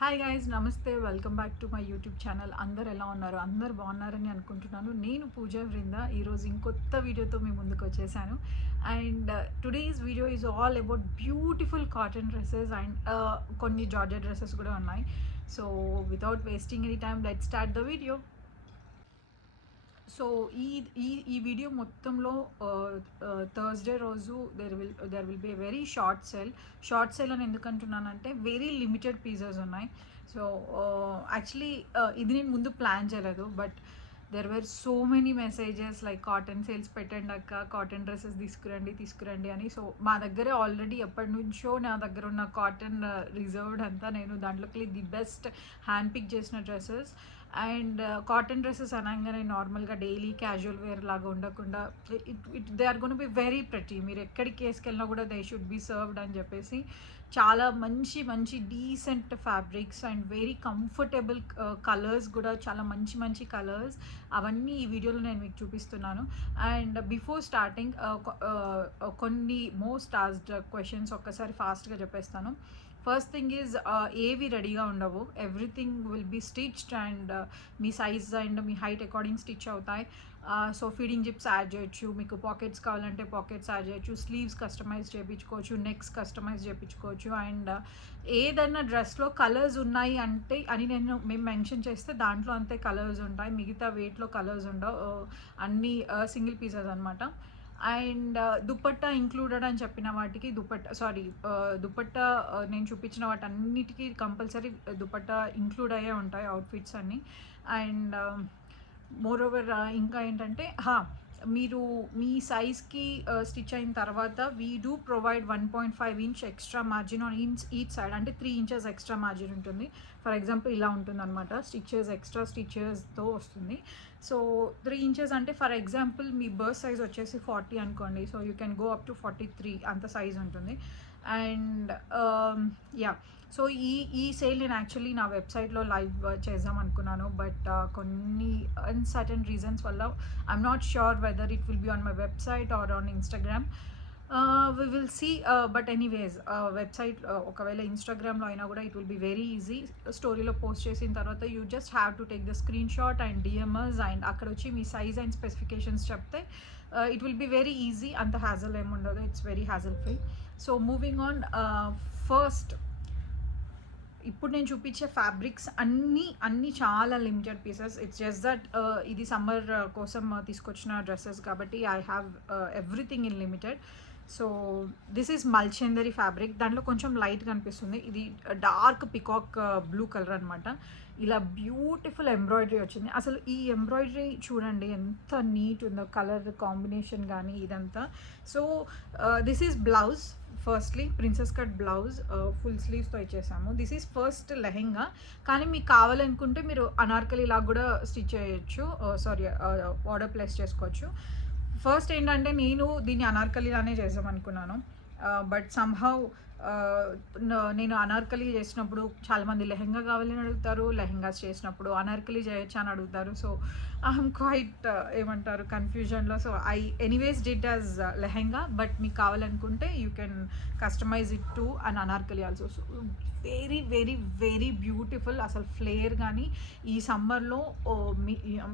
Hi guys, నమస్తే. Welcome back to my YouTube channel. అందరు ఎలా ఉన్నారు? అందరు బాగున్నారని అనుకుంటున్నాను. నేను పూజా బృంద ఈరోజు ఇంకొత్త వీడియోతో మీ ముందుకు వచ్చేసాను. And today's video is all about beautiful cotton dresses and కొన్ని జార్జెట్ డ్రెస్సెస్ కూడా ఉన్నాయి. So without wasting any time, let's start the video. So ఈ ఈ ఈ వీడియో మొత్తంలో థర్స్డే రోజు there will be very short sale అని ఎందుకంటున్నానంటే వెరీ లిమిటెడ్ పీసెస్ ఉన్నాయి. సో యాక్చువల్లీ ఇది నేను ముందు ప్లాన్ చేయలేదు, but there were so many messages like cotton sales పెట్టండి అక్క, కాటన్ డ్రెస్సెస్ తీసుకురండి అని. సో మా దగ్గర ఆల్రెడీ ఎప్పటి నుంచో నా దగ్గర ఉన్న కాటన్ రిజర్వ్డ్ అంతా నేను దాంట్లోకి ది బెస్ట్ హ్యాండ్ పిక్ చేసిన డ్రెస్సెస్. అండ్ కాటన్ డ్రెస్సెస్ అనగానే నార్మల్గా డైలీ క్యాజువల్ వేర్ లాగా ఉండకుండా they are gonna be very pretty. మీరు ఎక్కడికి వేసుకెళ్ళినా కూడా దే షుడ్ బి సర్వ్డ్ అని చెప్పేసి చాలా మంచి మంచి decent fabrics and very comfortable colours కూడా, చాలా మంచి మంచి కలర్స్ అవన్నీ ఈ వీడియోలో నేను మీకు చూపిస్తున్నాను. అండ్ బిఫోర్ స్టార్టింగ్ కొన్ని మోస్ట్ ఆస్క్డ్ క్వశ్చన్స్ ఒక్కసారి ఫాస్ట్గా చెప్పేస్తాను. ఫస్ట్ థింగ్ ఈజ్ ఏవి రెడీగా ఉండవు, everything will be stitched and మీ సైజ్ అండ్ మీ హైట్ అకార్డింగ్ స్టిచ్ అవుతాయి. సో ఫీడింగ్ జిప్స్ యాడ్ చేయొచ్చు, మీకు పాకెట్స్ కావాలంటే పాకెట్స్ యాడ్ చేయొచ్చు, స్లీవ్స్ కస్టమైజ్ చేయించుకోవచ్చు, నెక్స్ కస్టమైజ్ చేయించుకోవచ్చు. అండ్ ఏదైనా డ్రెస్లో కలర్స్ ఉన్నాయి అంటే అని మేము మెన్షన్ చేస్తే దాంట్లో అంతే కలర్స్ ఉంటాయి, మిగతా వెయిట్లో కలర్స్ ఉండవు. అన్నీ సింగిల్ పీసెస్ అనమాట. అండ్ దుపట్టా ఇంక్లూడెడ్ అని చెప్పిన వాటికి దుపట్టా నేను చూపించిన వాటి అన్నిటికీ కంపల్సరీ దుపట్టా ఇంక్లూడ్ అయ్యే ఉంటాయి అవుట్ఫిట్స్ అన్నీ. అండ్ మోర్ ఓవర్ ఇంకా ఏంటంటే మీరు మీ సైజ్కి స్టిచ్ అయిన తర్వాత we do provide 1.5 inch extra margin on each side, అంటే 3 ఇంచెస్ ఎక్స్ట్రా మార్జిన్ ఉంటుంది. ఫర్ ఎగ్జాంపుల్ ఇలా ఉంటుంది అనమాట, ఎక్స్ట్రా స్టిచెస్తో వస్తుంది. సో 3 ఇంచెస్ అంటే for example me birth size వచ్చేసి 40 అనుకోండి, so you can go up to 43 అంత సైజ్ ఉంటుంది. అండ్ సో ఈ సేల్ నేను యాక్చువల్లీ నా వెబ్సైట్లో లైవ్ చేద్దాం అనుకున్నాను, బట్ కొన్ని అన్సర్టన్ రీజన్స్ వల్ల I'm not sure whether it will be on my website or on Instagram. We will see. But anyways website ఒకవేళ ఇన్స్టాగ్రామ్లో అయినా కూడా it will be very easy. స్టోరీలో పోస్ట్ చేసిన తర్వాత you just have to take the screenshot and DMs and అక్కడ వచ్చి మీ సైజ్ అండ్ స్పెసిఫికేషన్స్ చెప్తే it will be very easy. అంత హ్యాజల్ ఏముండదు, it's very hassle free. So moving on, first ఇప్పుడు నేను చూపించే ఫ్యాబ్రిక్స్ అన్నీ చాలా limited pieces. It's just that ఇది సమ్మర్ కోసం తీసుకొచ్చిన డ్రెస్సెస్ కాబట్టి I have everything in limited. So this is Mulchanderi fabric, దాంట్లో కొంచెం లైట్ కనిపిస్తుంది. ఇది డార్క్ పికాక్ బ్లూ కలర్ అనమాట. ఇలా బ్యూటిఫుల్ ఎంబ్రాయిడరీ వచ్చింది. అసలు ఈ ఎంబ్రాయిడరీ చూడండి ఎంత నీట్ ఉందో, కలర్ కాంబినేషన్ కానీ ఇదంతా. So this is blouse. Firstly princess cut blouse full స్లీవ్స్తో ఇచ్చేసాము. దిస్ ఈజ్ ఫస్ట్ లెహెంగా, కానీ మీకు కావాలనుకుంటే మీరు అనార్కలి లాగా కూడా స్టిచ్ చేయొచ్చు, ఆర్డర్ ప్లేస్ చేసుకోవచ్చు. ఫస్ట్ ఏంటంటే నేను దీన్ని అనార్కలిలానే చేద్దాం అనుకున్నాను, బట్ సమ్హౌ నేను అనార్కలి చేసినప్పుడు చాలామంది లెహెంగా కావాలని అడుగుతారు, లెహెంగాస్ చేసినప్పుడు అనార్కలి చేయొచ్చా అని అడుగుతారు. సో ఐఎమ్ క్వైట్ ఏమంటారు కన్ఫ్యూజన్లో. So I anyways did as lehenga, but మీకు కావాలనుకుంటే you can customise it to an anarkali also. So very very very beautiful. అసలు ఫ్లేర్ కానీ ఈ సమ్మర్లో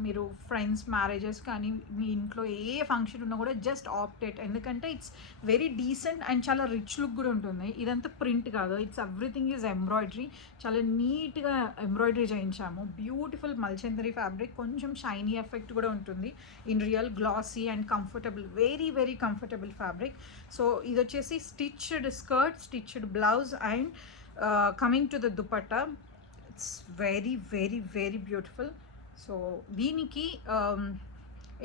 మీరు ఫ్రెండ్స్ మ్యారేజెస్ కానీ మీ ఇంట్లో ఏ ఫంక్షన్ ఉన్నా కూడా జస్ట్ ఆప్టేట్, ఎందుకంటే ఇట్స్ వెరీ డీసెంట్ అండ్ చాలా రిచ్ లుక్ కూడా ఉంటుంది. ఇదంతా ప్రింట్ కాదు, ఇట్స్ ఎవ్రీథింగ్ ఈజ్ ఎంబ్రాయిడరీ. చాలా నీట్గా ఎంబ్రాయిడరీ చేయించాము. బ్యూటిఫుల్ మల్చందరి ఫ్యాబ్రిక్, కొంచెం షైనీ ఎఫెక్ట్ కూడా ఉంటుంది. In real glossy and comfortable, very very comfortable fabric. So ఇది వచ్చేసి stitched skirt, stitched blouse and coming to the dupatta, it's very very very beautiful. So దీనికి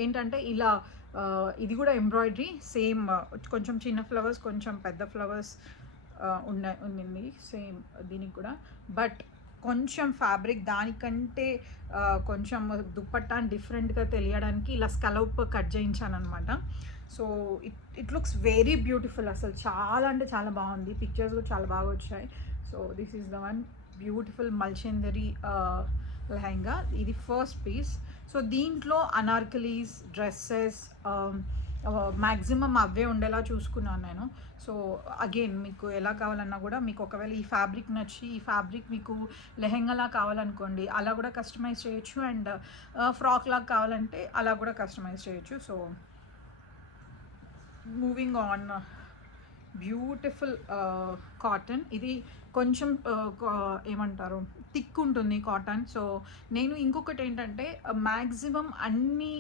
ఏంటంటే ఇలా ఇది కూడా ఎంబ్రాయిడరీ సేమ్, కొంచెం చిన్న ఫ్లవర్స్ కొంచెం పెద్ద ఫ్లవర్స్ ఉండింది సేమ్ దీనికి కూడా. బట్ కొంచెం ఫ్యాబ్రిక్ దానికంటే కొంచెం దుపట్టా డిఫరెంట్గా తెలియడానికి ఇలా స్కలౌప్ కట్ చేయించాను అనమాట. So it looks very beautiful. అసలు చాలా అంటే చాలా బాగుంది, పిక్చర్స్ కూడా చాలా బాగా వచ్చాయి. So this is the one beautiful Mulchanderi lehenga. ఇది ఫస్ట్ పీస్. సో దీంట్లో అనార్కలీస్, డ్రెస్సెస్, మ్యాక్సిమం అవే ఉండేలా చూసుకున్నాను నేను. సో అగైన్ మీకు ఎలా కావాలన్నా కూడా మీకు ఒకవేళ ఈ ఫ్యాబ్రిక్ నచ్చి ఈ ఫ్యాబ్రిక్ మీకు లెహెంగాలా కావాలనుకోండి అలా కూడా కస్టమైజ్ చేయొచ్చు. అండ్ ఫ్రాక్ లాగా కావాలంటే అలా కూడా కస్టమైజ్ చేయొచ్చు. So moving on, beautiful cotton. ఇది కొంచెం ఏమంటారు థిక్ ఉంటుంది కాటన్. సో నేను ఇంకొకటి ఏంటంటే మ్యాక్సిమం అన్ని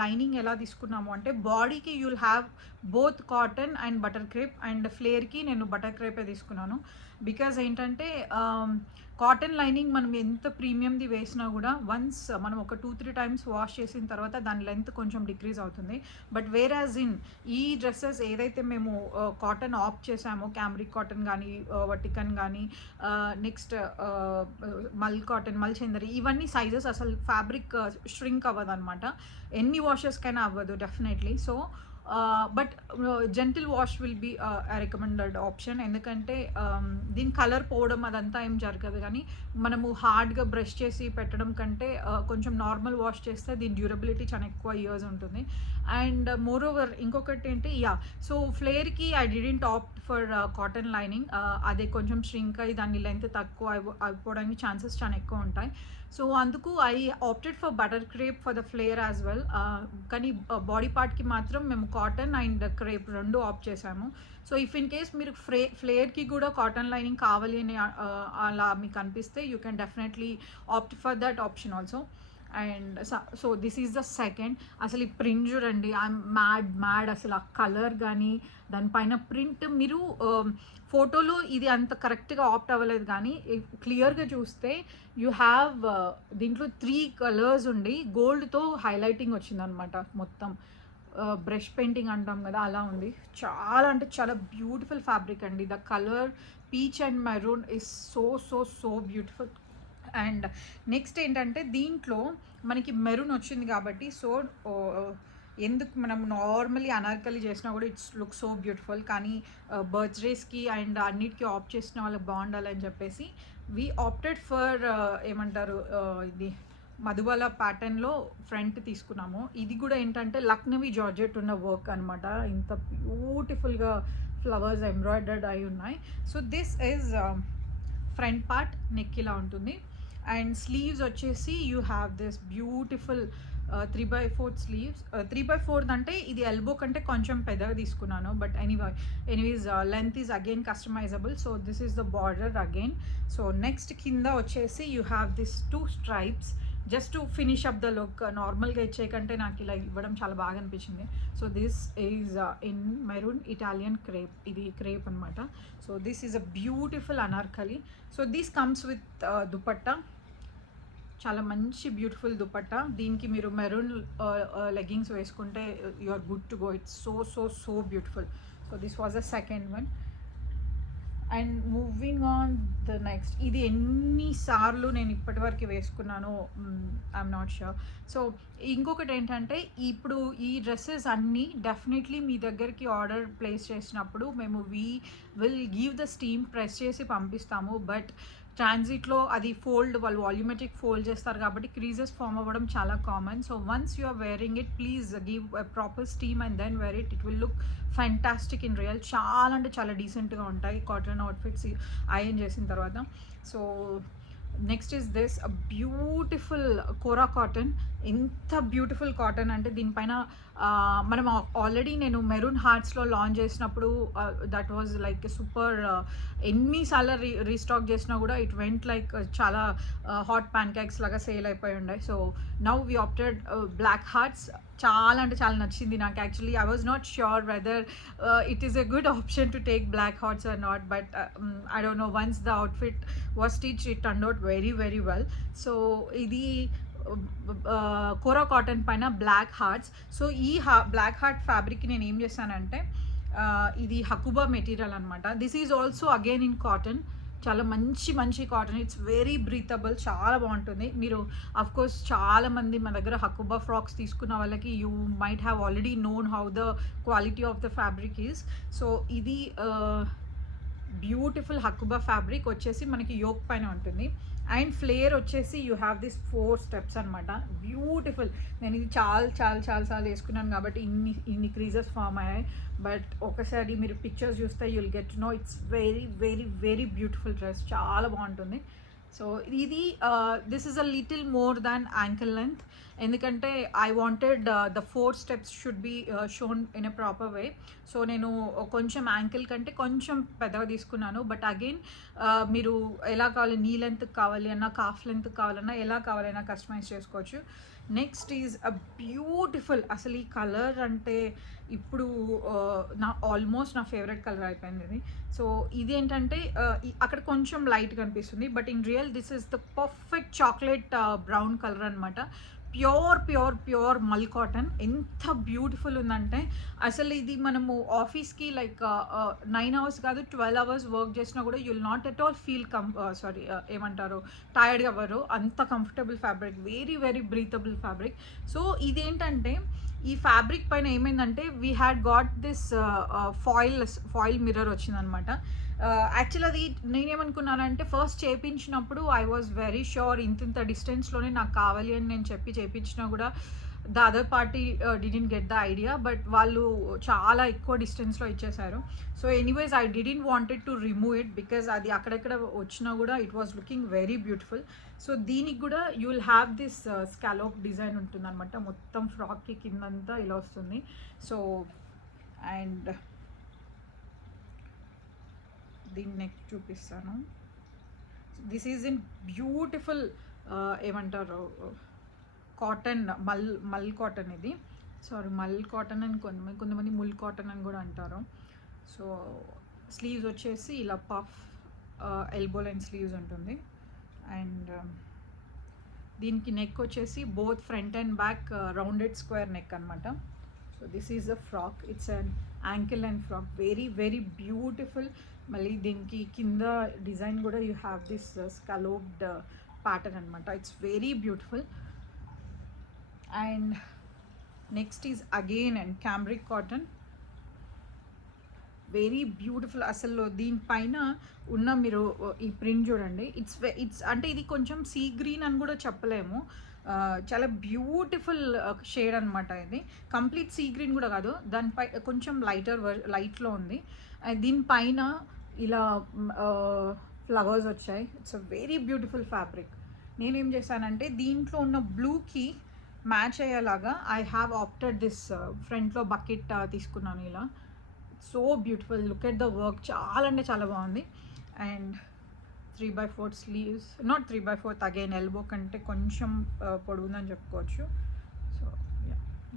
లైనింగ్ ఎలా తీసుకున్నాము అంటే బాడీకి you'll have both cotton and butter crepe, and ఫ్లేర్కి నేను బటర్ క్రేపే తీసుకున్నాను. బికాజ్ ఏంటంటే కాటన్ లైనింగ్ మనం ఎంత ప్రీమియంది వేసినా కూడా వన్స్ మనం ఒక 2-3 టైమ్స్ వాష్ చేసిన తర్వాత దాని లెంత్ కొంచెం డిక్రీజ్ అవుతుంది. బట్ వేరాజ్ ఇన్ ఈ డ్రెస్సెస్ ఏదైతే మేము కాటన్ ఆప్ట్ చేసామో, క్యామ్రిక్ కాటన్ కానీ, వటికన్ కానీ, నెక్స్ట్ మల్ కాటన్, మల్ చందరి, ఇవన్నీ సైజెస్ అసలు ఫ్యాబ్రిక్ ష్రింక్ అవ్వదు అనమాట. ఎన్ని వాషెస్కైనా అవ్వదు definitely. So but gentle wash will be recommended option. ఎందుకంటే దీని కలర్ పోవడం అదంతా ఏం జరగదు, కానీ మనము హార్డ్గా బ్రష్ చేసి పెట్టడం కంటే కొంచెం నార్మల్ వాష్ చేస్తే దీని డ్యూరబిలిటీ చాలా ఎక్కువ ఇయర్స్ ఉంటుంది. అండ్ మోర్ ఓవర్ ఇంకొకటి ఏంటి, సో ఫ్లేర్కి I didn't opt for cotton lining. అదే కొంచెం ష్రింక్ అయ్యి దాని లెంత్ తక్కువ అయిపోవడానికి ఛాన్సెస్ చాలా ఎక్కువ ఉంటాయి. సో అందుకు I opted for butter crepe for the flare as well. కానీ బాడీ పార్ట్కి మాత్రం మేము కాటన్ అండ్ క్రేప్ రెండు ఆప్ట్ చేసాము. సో ఇఫ్ ఇన్ కేస్ మీరు ఫ్లేర్కి కూడా కాటన్ లైనింగ్ కావాలి అని అలా మీకు అనిపిస్తే you can definitely opt for that option also. And so this is the second. అసలు ఈ ప్రింట్ చూడండి, ఐఎమ్ మ్యాడ్ అసలు. ఆ కలర్ కానీ దానిపైన ప్రింట్ మీరు ఫోటోలో ఇది అంత కరెక్ట్గా ఆప్ట్ అవ్వలేదు, కానీ క్లియర్గా చూస్తే యూ హ్యావ్ దీంట్లో 3 కలర్స్ ఉండి గోల్డ్తో హైలైటింగ్ వచ్చిందనమాట. మొత్తం బ్రష్ పెయింటింగ్ అంటాం కదా అలా ఉంది. చాలా అంటే చాలా బ్యూటిఫుల్ ఫ్యాబ్రిక్ అండి. The colour peach and maroon is so so so beautiful. And next ఏంటంటే దీంట్లో మనకి మెరూన్ వచ్చింది కాబట్టి, సో ఎందుకు మనం నార్మల్లీ అనార్కలి చేసినా కూడా ఇట్స్ లుక్ సో బ్యూటిఫుల్. కానీ బర్త్డేస్కి అండ్ అన్నిటికీ ఆప్ట్ చేసిన వాళ్ళకి బాగుండాలని చెప్పేసి వీ ఆప్టెడ్ ఫర్ ఏమంటారు ఇది మధుబాల ప్యాటర్న్లో ఫ్రంట్ తీసుకున్నాము. ఇది కూడా ఏంటంటే లక్నవీ జార్జెట్ ఉన్న వర్క్ అనమాట. ఇంత బ్యూటిఫుల్గా ఫ్లవర్స్ ఎంబ్రాయిడర్డ్ అయి ఉన్నాయి. So this is front part. Neck ఇలా ఉంటుంది. అండ్ స్లీవ్స్ వచ్చేసి you have this beautiful 3/4 sleeves. 3/4 అంటే ఇది ఎల్బో కంటే కొంచెం పెద్దగా తీసుకున్నాను. But anyways length is again customisable. So this is the border again. So next కింద వచ్చేసి you have this 2 stripes just to finish up the look. నార్మల్గా ఇచ్చే కంటే నాకు ఇలా ఇవ్వడం చాలా బాగా అనిపించింది. So this is in maroon Italian crepe. ఇది క్రేప్ అనమాట. So this is a beautiful anarkali. So this comes with dupatta. చాలా మంచి బ్యూటిఫుల్ దుపట్టా. దీనికి మీరు మెరూన్ లెగ్గింగ్స్ వేసుకుంటే you are good to go. It's so so so beautiful. So this was the second one. And moving on the next. ఇది ఎన్నిసార్లు నేను ఇప్పటివరకు వేసుకున్నానో ఐఎమ్ నాట్ ష్యూర్. సో ఇంకొకటి ఏంటంటే ఇప్పుడు ఈ డ్రెస్సెస్ అన్నీ డెఫినెట్లీ మీ దగ్గరికి ఆర్డర్ ప్లేస్ చేసినప్పుడు మేము we will give the steam press చేసి పంపిస్తాము. బట్ ట్రాన్సిట్లో అది వాళ్ళు వాల్యూమెట్రిక్ ఫోల్డ్ చేస్తారు కాబట్టి క్రీజెస్ ఫామ్ అవ్వడం చాలా common. So once you are wearing it please give proper steam and then wear it will look fantastic in real. చాలా అంటే చాలా డీసెంట్గా ఉంటాయి కాటన్ అవుట్ఫిట్స్ ఐరన్ చేసిన తర్వాత. So next is this a beautiful kora cotton. ఎంత బ్యూటిఫుల్ కాటన్ అంటే దీనిపైన మనం ఆల్రెడీ నేను మెరూన్ హార్ట్స్లో లాంచ్ చేసినప్పుడు దట్ వాజ్ లైక్ సూపర్. ఎన్నిసార్లు రీస్టాక్ చేసినా కూడా ఇట్ వెంట్ లైక్ చాలా హాట్ ప్యాన్ కేక్స్ లాగా సేల్ అయిపోయి ఉన్నాయి. So now we opted black hearts. చాలా అంటే చాలా నచ్చింది నాకు. Actually I was not sure whether it is a good option to take black hearts are not, but I don't know, once the outfit was stitch it turn out very very well. So ఇది కోరా cotton పైన black hearts. So ఈ black heart ఫ్యాబ్రిక్కి నేను ఏం చేశానంటే ఇది హకుబా material అనమాట. This is also again in cotton. చాలా మంచి మంచి కాటన్. It's very breathable. చాలా బాగుంటుంది. మీరు అఫ్కోర్స్ చాలామంది మన దగ్గర హకుబా ఫ్రాక్స్ తీసుకున్న వాళ్ళకి you might have already known how the quality of the fabric is. So ఇది బ్యూటిఫుల్ హక్కుబా ఫ్యాబ్రిక్ వచ్చేసి మనకి యోక్ పైన ఉంటుంది. అండ్ ఫ్లేర్ వచ్చేసి యూ హ్యావ్ దిస్ 4 స్టెప్స్ అనమాట. బ్యూటిఫుల్. నేను ఇది చాలా సార్లు వేసుకున్నాను కాబట్టి ఇన్ని క్రీజెస్ ఫామ్ అయ్యాయి. బట్ ఒకసారి మీరు పిక్చర్స్ చూస్తే you'll get to know it's very beautiful dress. చాలా బాగుంటుంది. సో ఇది this is a little more than ankle length, ఎందుకంటే I wanted the 4 steps should be shown in a proper way. So నేను కొంచెం ankle కంటే కొంచెం పెద్దగా తీసుకున్నాను. బట్ అగైన్ మీరు ఎలా కావాలి, నీ లెంత్ కావాలి అన్నా, కాఫ్ లెంత్ కావాలన్నా, ఎలా కావాలన్నా కస్టమైజ్ చేసుకోవచ్చు. నెక్స్ట్ ఈజ్ అ బ్యూటిఫుల్, అసలు ఈ కలర్ అంటే ఇప్పుడు నా ఆల్మోస్ట్ నా ఫేవరెట్ కలర్ అయిపోయింది ఇది. సో ఇది ఏంటంటే అక్కడ కొంచెం లైట్ కనిపిస్తుంది, but in real this is the perfect chocolate brown colour అనమాట. Pure mul cotton. ఎంత బ్యూటిఫుల్ ఉందంటే అసలు ఇది మనము ఆఫీస్కి లైక్ 9 అవర్స్ కాదు 12 అవర్స్ వర్క్ చేసినా కూడా you'll not at all feel ఏమంటారు, టైర్డ్గా అవ్వరు. అంత comfortable fabric, very breathable fabric. So ఇదేంటంటే ఈ ఫ్యాబ్రిక్ పైన ఏమైందంటే we had got this foil mirror వచ్చిందనమాట. యాక్చువల్ అది నేనేమనుకున్నానంటే ఫస్ట్ చేయించినప్పుడు ఐ వాజ్ వెరీ ష్యూర్ ఇంత డిస్టెన్స్లోనే నాకు కావాలి అని నేను చేయించినా కూడా the other party didn't get the idea, but వాళ్ళు చాలా ఎక్కువ డిస్టెన్స్లో ఇచ్చేశారు. So anyways I didn't wanted to remove it because అది అక్కడెక్కడ వచ్చినా కూడా it was looking very beautiful. So దీనికి కూడా you will have this scallop design ఉంటుందన్నమాట. మొత్తం ఫ్రాక్కి కిందంతా ఇలా వస్తుంది. సో అండ్ దీని నెక్ చూపిస్తాను. దిస్ ఈజ్ ఇన్ బ్యూటిఫుల్ ఏమంటారు కాటన్, మల్ కాటన్. ఇది మల్ కాటన్ అని కొంతమంది ముల్ కాటన్ అని కూడా అంటారు. సో స్లీవ్స్ వచ్చేసి ఇలా పఫ్ ఎల్బో లైన్ స్లీవ్స్ ఉంటుంది. అండ్ దీనికి నెక్ వచ్చేసి both front and back rounded square neck అనమాట. So this is a frock. It's an ankle and frock, very beautiful. మళ్ళీ దీనికి కింద డిజైన్ కూడా you have this scalloped pattern అనమాట. It's very beautiful. And next is again and cambric cotton, very beautiful. అసలు దీనిపైన ఉన్న మీరు ఈ ప్రింట్ చూడండి. ఇట్స్ అంటే ఇది కొంచెం సీ గ్రీన్ అని కూడా చెప్పలేము, చాలా బ్యూటిఫుల్ షేడ్ అనమాట. ఇది కంప్లీట్ సీ గ్రీన్ కూడా కాదు, దానిపై కొంచెం లైట్లో ఉంది. దీనిపైన ఇలా ఫ్లవర్స్ వచ్చాయి. It's a very beautiful fabric. నేనేం చేశానంటే దీంట్లో ఉన్న బ్లూకి మ్యాచ్ అయ్యేలాగా ఐ హ్యావ్ ఆప్టెడ్ దిస్ ఫ్రంట్లో బకెట్ తీసుకున్నాను ఇలా. So beautiful, look at the work, చాలా అంటే చాలా బాగుంది. And 3/4 sleeves, not 3/4, again elbow కంటే కొంచెం పొడుగుందని చెప్పుకోవచ్చు. So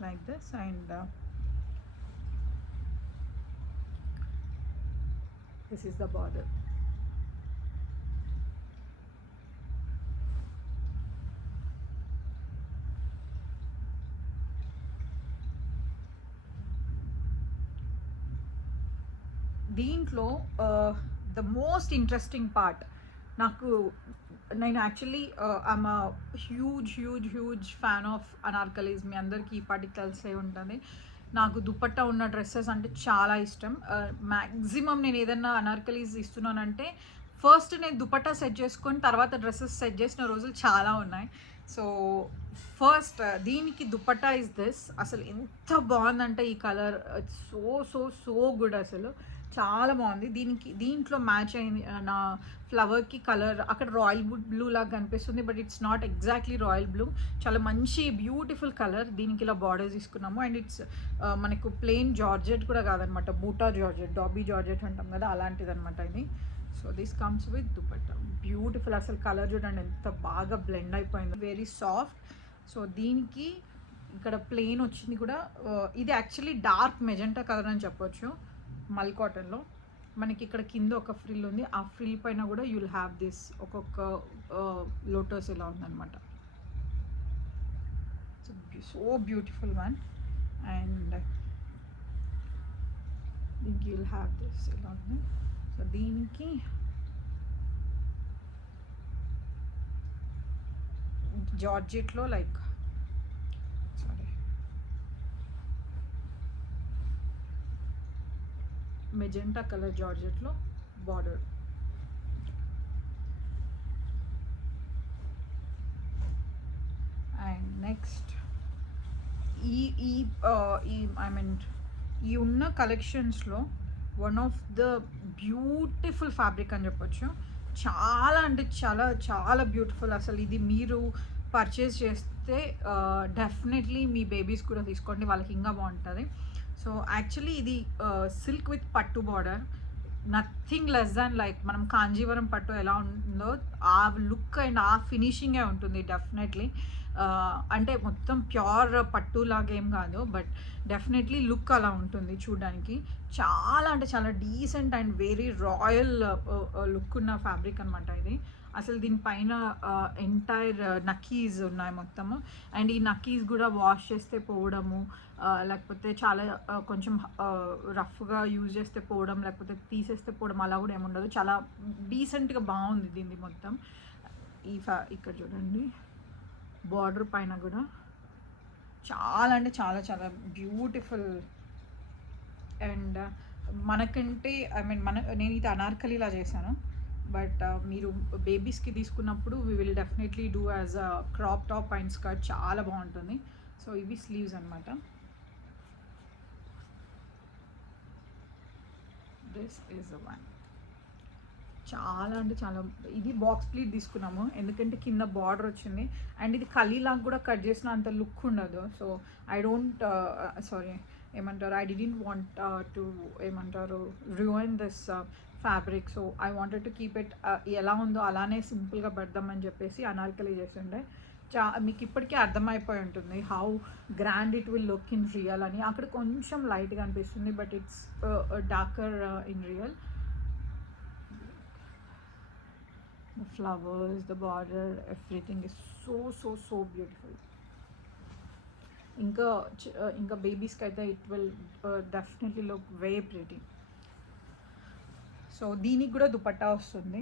like this. And this is the border. దీంట్లో ద మోస్ట్ ఇంట్రెస్టింగ్ పార్ట్ నాకు, నేను actually I'm huge fan of anarkalis. మీ అందరికీ ఈ పాటికి తెలిసే ఉంటుంది. నాకు దుపట్టా ఉన్న డ్రెస్సెస్ అంటే చాలా ఇష్టం. మ్యాక్సిమం నేను ఏదన్నా అనార్కలీస్ ఇస్తున్నానంటే ఫస్ట్ నేను దుపట్టా సెట్ చేసుకొని తర్వాత డ్రెస్సెస్ సెట్ చేసిన రోజులు చాలా ఉన్నాయి. సో ఫస్ట్ దీనికి దుపట్టా ఇస్ దిస్. అసలు ఎంత బాగుందంటే ఈ కలర్, సో గుడ్, అసలు చాలా బాగుంది. దీంట్లో మ్యాచ్ అయింది నా ఫ్లవర్కి కలర్. అక్కడ రాయల్ బ్లూ లాగా కనిపిస్తుంది, but it's not exactly royal blue. చాలా మంచి బ్యూటిఫుల్ కలర్. దీనికి ఇలా బార్డర్స్ తీసుకున్నాము. అండ్ ఇట్స్ మనకు ప్లెయిన్ జార్జెట్ కూడా కాదనమాట, బూటా జార్జెట్, డాబీ జార్జెట్ అంటాం కదా, అలాంటిది అనమాట ఇది. So this comes with dupatta. Beautiful. అసలు కలర్ చూడండి ఎంత బాగా బ్లెండ్ అయిపోయింది, వెరీ సాఫ్ట్. సో దీనికి ఇక్కడ ప్లెయిన్ వచ్చింది కూడా. ఇది యాక్చువల్లీ డార్క్ మెజెంటా కలర్ అని చెప్పొచ్చు. మల్ కాటన్లో మనకి ఇక్కడ కింద ఒక ఫ్రిల్ ఉంది, ఆ ఫ్రిల్ పైన కూడా యుల్ హ్యావ్ దిస్ ఒక్కొక్క లోటస్ ఇలా ఉందన్నమాట. So beautiful one. అండ్ దీనికి యుల్ హ్యావ్ దిస్ ఇలా ఉంది. సో దీనికి జార్జెట్లో లైక్ మెజెంటా కలర్ జార్జెట్లో బార్డర్. అండ్ నెక్స్ట్ ఈ ఈ ఈ ఐ మీన్ ఈ ఉన్న కలెక్షన్స్లో one of the beautiful fabric అని చెప్పొచ్చు. చాలా అంటే చాలా చాలా బ్యూటిఫుల్. అసలు ఇది మీరు పర్చేస్ చేస్తే డెఫినెట్లీ మీ బేబీస్ కూడా తీసుకోండి, వాళ్ళకి ఇంకా బాగుంటుంది. సో యాక్చువల్లీ ఇది సిల్క్ విత్ పట్టు border, nothing less than like మనం కాంజీవరం పట్టు ఎలా ఉంటుందో ఆ లుక్ అండ్ ఆ ఫినిషింగే ఉంటుంది డెఫినెట్లీ. అంటే మొత్తం ప్యూర్ పట్టు లాగా ఏం కాదు, బట్ డెఫినెట్లీ లుక్ అలా ఉంటుంది చూడడానికి. చాలా అంటే చాలా decent and very royal look ఉన్న ఫ్యాబ్రిక్ అనమాట ఇది. అసలు దీనిపైన ఎంటైర్ నక్కీస్ ఉన్నాయి మొత్తము, అండ్ ఈ నక్కీస్ కూడా వాష్ చేస్తే పోవడము, లేకపోతే చాలా కొంచెం రఫ్గా యూజ్ చేస్తే పోవడం, లేకపోతే తీసేస్తే పోవడం అలా కూడా ఏముండదు. చాలా డీసెంట్గా బాగుంది దీన్ని మొత్తం. ఇక్కడ చూడండి బార్డర్ పైన కూడా చాలా అంటే చాలా చాలా బ్యూటిఫుల్. అండ్ మనకంటే ఐ మీన్ నేను ఇది అనార్కలిలా చేశాను, బట్ మీరు బేబీస్కి తీసుకున్నప్పుడు we will definitely do as a crop top and skirt, చాలా బాగుంటుంది. సో ఇవి స్లీవ్స్ అనమాట. This is the one. చాలా అంటే చాలా, ఇది బాక్స్ ప్లీట్ తీసుకున్నాము ఎందుకంటే కింద బార్డర్ వచ్చింది, అండ్ ఇది కలీలాగా కూడా కట్ చేసిన అంత లుక్ ఉండదు. సో ఐ డోంట్ సారీ ఏమంటారు, ఐ డిడెంట్ వాంట్ టు ఏమంటారు ruin this fabric. So I wanted to keep it ఎలా ఉందో అలానే సింపుల్గా పెడదామని చెప్పేసి అనార్కలి చేసిండే. మీకు ఇప్పటికీ అర్థమైపోయి ఉంటుంది how grand it will look in real అని. అక్కడ కొంచెం లైట్గా అనిపిస్తుంది, but it's darker in real. The flowers, the border, everything is so beautiful. ఇంకా బేబీస్కి అయితే it will definitely look very pretty. So దీనికి కూడా దుపట్టా వస్తుంది.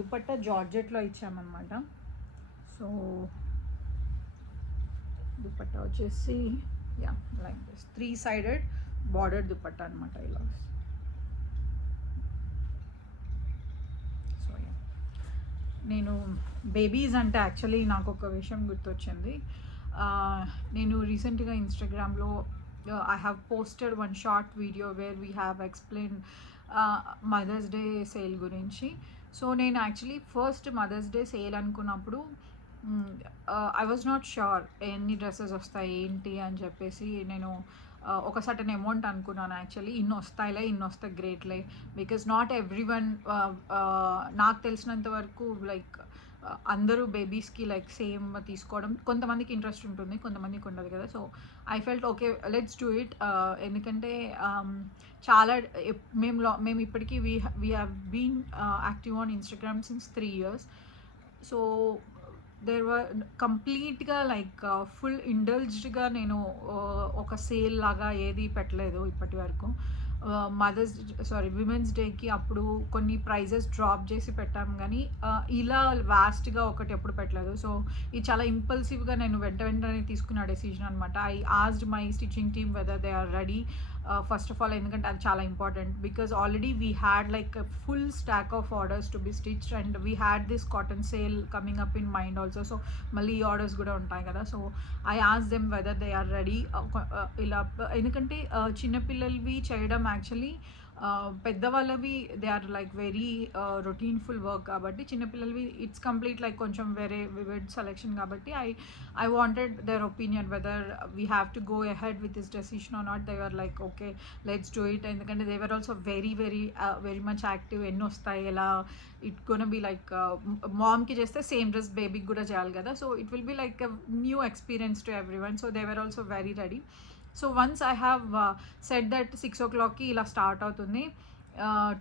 దుపట్టా జార్జెట్లో ఇచ్చామన్నమాట. సో దుపట్టా వచ్చేసి yeah like this 3-sided border dupatta అనమాట ఇలా. నేను బేబీస్ అంటే యాక్చువల్లీ నాకు ఒక విషయం గుర్తొచ్చింది. నేను రీసెంట్గా ఇన్స్టాగ్రామ్లో I have posted one short video where we have explain Mother's day sale గురించి. సో నేను actually first Mother's day sale అనుకున్నప్పుడు ఐ వాజ్ నాట్ ష్యూర్ ఎన్ని డ్రెస్సెస్ వస్తాయి ఏంటి అని చెప్పేసి నేను ఒక సర్టన్ అమౌంట్ అనుకున్నాను. యాక్చువల్లీ ఇన్ని వస్తే గ్రేట్లే, బికాజ్ నాట్ ఎవ్రీ వన్, నాకు తెలిసినంత వరకు లైక్ అందరూ బేబీస్కి లైక్ సేమ్ తీసుకోవడం కొంతమందికి ఇంట్రెస్ట్ ఉంటుంది, కొంతమందికి ఉండదు కదా. So I felt okay let's do it. ఎందుకంటే చాలా మేము ఇప్పటికీ we have been active on Instagram since 3 years. So there were కంప్లీట్గా లైక్ ఫుల్ ఇండల్జ్డ్గా నేను ఒక సేల్ లాగా ఏది పెట్టలేదు ఇప్పటి వరకు. విమెన్స్ డేకి అప్పుడు కొన్ని ప్రైజెస్ డ్రాప్ చేసి పెట్టాము, కానీ ఇలా వాస్ట్గా ఒకటి ఎప్పుడు పెట్టలేదు. సో ఇది చాలా ఇంపల్సివ్గా నేను వెంటనే తీసుకున్న డెసిషన్ అనమాట. I asked my stitching team whether they are ready first of all, ఎందుకంటే అది చాలా important. Because already we had like full stock of orders to be stitched and we had this cotton sale coming up in mind also. So మళ్ళీ ఈ orders కూడా ఉంటాయి కదా. So I ask them whether they are ready. ఇలా ఎందుకంటే చిన్నపిల్లలవి చేయడం actually పెద్దవాళ్ళవి they are like very routine full work కాబట్టి, చిన్నపిల్లలవి ఇట్స్ కంప్లీట్ లైక్ కొంచెం వేరే వివిడ్ సెలెక్షన్ కాబట్టి I wanted their opinion whether we have to go ahead with this decision or not. They were like okay let's do it, ఎందుకంటే they were also very much active. ఎన్ని వస్తాయి ఎలా, it gonna be like మామ్కి చేస్తే same dress బేబీకి కూడా చేయాలి కదా. So it will be like new experience to everyone. So they were also very ready. So once I have set that 6 o'clockకి ఇలా start అవుతుంది,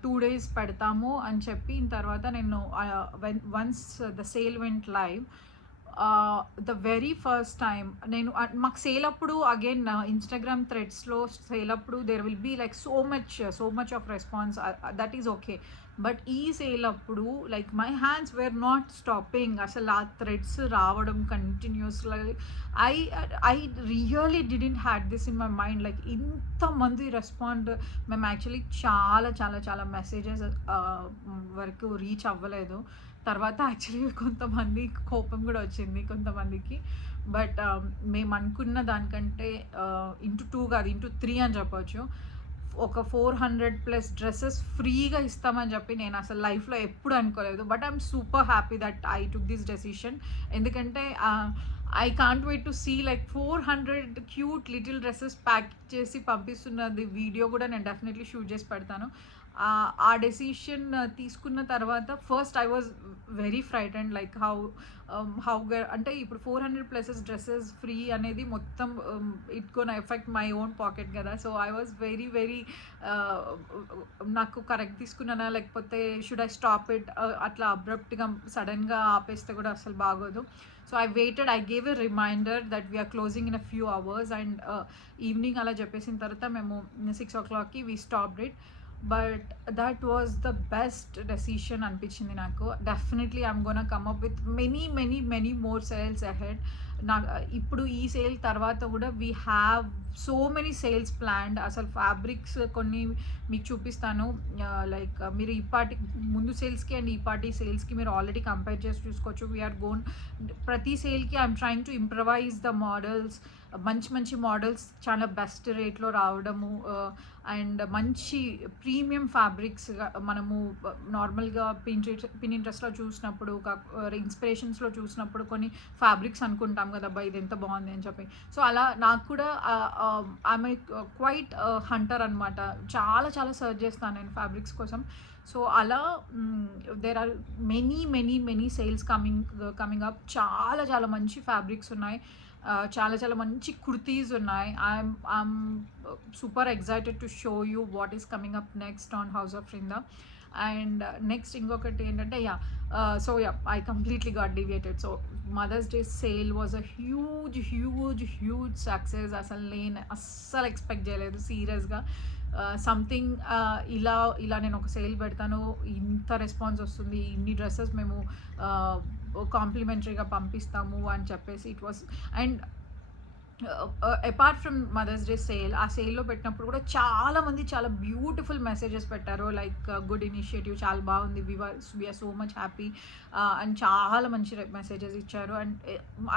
2 days పెడతాము అని చెప్పి తర్వాత నేను once the sale went live, the very first time నేను మాకు sale అప్పుడు అగైన్ ఇన్స్టాగ్రామ్ థ్రెడ్స్లో సేల్ అప్పుడు there will be like so much of response. That is okay, but ఈ సేల్ అప్పుడు like my hands were not stopping, అసలు ఆ threads రావడం కంటిన్యూస్గా. I I really didn't had this in my mind, like ఇంతమంది respond. మేము actually చాలా చాలా చాలా మెసేజెస్ వరకు రీచ్ అవ్వలేదు. తర్వాత యాక్చువల్లీ కొంతమంది కోపం కూడా వచ్చింది కొంతమందికి. బట్ మేము అనుకున్న దానికంటే ఇంటూ 2 కాదు, ఇంటూ 3 అని చెప్పొచ్చు. ఒక 400+ డ్రెస్సెస్ ఫ్రీగా ఇస్తామని చెప్పి నేను అసలు లైఫ్లో ఎప్పుడు అనుకోలేదు. But I'm super happy that I took this decision. ఎందుకంటే I can't wait to see like 400 cute little dresses pack చేసి పంపిస్తున్నది వీడియో కూడా నేను డెఫినెట్లీ షూట్ చేసి పెడతాను. ఆ డెసిషన్ తీసుకున్న తర్వాత first I was very frightened, like how అంటే ఇప్పుడు 400+ డ్రెస్సెస్ ఫ్రీ అనేది మొత్తం it gone effect my own pocket కదా. So I was very very నాకు కరెక్ట్ తీసుకున్నానా లేకపోతే షుడ్ ఐ స్టాప్ ఇట్, అట్లా అబ్రప్ట్గా సడన్గా ఆపేస్తే కూడా అసలు బాగోదు. So I waited, I gave a reminder that we are closing in a few hours, and evening అలా చెప్పేసిన తర్వాత మేము 6 o'clockకి we stopped it. But that was the best decision అనిపించింది నాకు. Definitely I'm gonna come up with many many many more sales ahead. నాకు ఇప్పుడు ఈ సేల్ తర్వాత కూడా we have so many sales planned. అసలు ఫ్యాబ్రిక్స్ కొన్ని మీకు చూపిస్తాను. లైక్ మీరు ఇప్పటి ముందు సేల్స్కి అండ్ ఈపాటి సేల్స్కి మీరు ఆల్రెడీ కంపేర్ చేసి చూసుకోవచ్చు. వీఆర్ గోన్ ప్రతి సేల్కి I'm trying to improvise the models. మంచి మంచి మోడల్స్ చాలా బెస్ట్ రేట్లో రావడము, అండ్ మంచి ప్రీమియం ఫ్యాబ్రిక్స్గా మనము నార్మల్గా పినింట్రెస్ట్లో చూసినప్పుడు, ఇన్స్పిరేషన్స్లో చూసినప్పుడు కొన్ని ఫ్యాబ్రిక్స్ అనుకుంటాం కదా, అబ్బా ఇది ఎంత బాగుంది అని చెప్పి. సో అలా నాకు కూడా ఆమె క్వైట్ హంటర్ అనమాట. చాలా చాలా సర్చ్ చేస్తాను నేను ఫ్యాబ్రిక్స్ కోసం. సో అలా there are many many many sales coming up. చాలా చాలా మంచి ఫ్యాబ్రిక్స్ ఉన్నాయి, చాలా చాలా మంచి కుర్తీస్ ఉన్నాయి. I'm super excited to show you what is coming up next on house of Frinda. And next ఇంకొకటి ఏంటంటే I completely got deviated. So mother's day sale was a huge huge huge success. అసలు నేను అస్సలు ఎక్స్పెక్ట్ చేయలేదు సీరియస్గా. Something ఇలా నేను ఒక సేల్ పెడతాను, ఇంత రెస్పాన్స్ వస్తుంది, ఇన్ని డ్రెస్సెస్ మేము కాంప్లిమెంటరీగా పంపిస్తాము అని చెప్పేసి it was. And apart from Mother's day sale, ఆ సేల్లో పెట్టినప్పుడు కూడా చాలామంది చాలా బ్యూటిఫుల్ మెసేజెస్ పెట్టారు, లైక్ గుడ్ ఇనిషియేటివ్, చాలా బాగుంది, we're so much happy and చాలా మంచి మెసేజెస్ ఇచ్చారు. And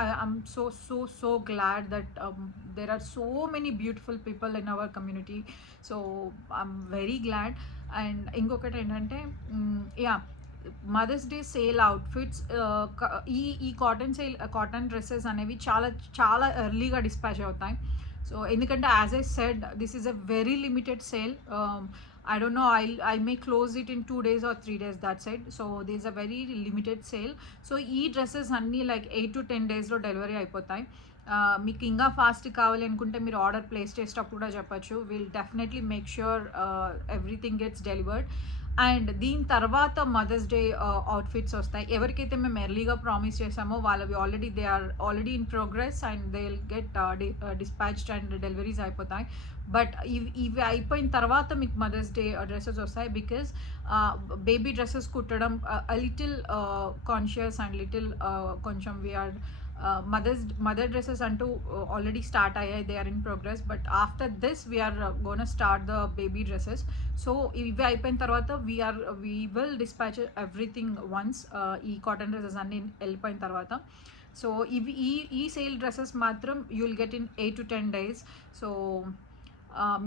I'm so so so glad that there are so many beautiful people in our community. So I'm very glad. And ఇంకొకటి ఏంటంటే mothers day sale outfits, ఈ cotton dresses అనేవి చాలా చాలా ఎర్లీగా డిస్పాచ్ అవుతాయి. సో ఎందుకంటే as I said this is a very limited sale. I don't know, I may close it in 2 days or 3 days, that's it. So there's a very limited sale. So ఈ dresses అన్నీ like 8 to 10 daysలో delivery అయిపోతాయి. మీకు ఇంకా fast కావాలి అనుకుంటే మీరు order place చేసేటప్పుడు కూడా చెప్పచ్చు. Will definitely make sure everything gets delivered. And దీని తర్వాత మదర్స్ డే అవుట్ఫిట్స్ వస్తాయి. ఎవరికైతే మేము ఎర్లీగా ప్రామిస్ చేసామో వాళ్ళవి they are already in progress and they will get dispatched and deliveries అయిపోతాయి. బట్ ఇవి అయిపోయిన తర్వాత మీకు మదర్స్ డే డ్రెస్సెస్ వస్తాయి. బికాజ్ బేబీ డ్రెస్సెస్ కుట్టడం లిటిల్ కాన్షియస్ అండ్ లిటిల్ కొంచెం వీఆర్ మదర్ డ్రెస్సెస్ అంటూ ఆల్రెడీ స్టార్ట్ అయ్యాయి, they are in progress. But after this we're gonna start the baby dresses. So ఇవి అయిపోయిన తర్వాత we will dispatch everything once, ఈ cotton dresses అన్నీ వెళ్ళిపోయిన తర్వాత. సో ఈ సేల్ డ్రెస్సెస్ మాత్రం you will get in 8 to 10 days. So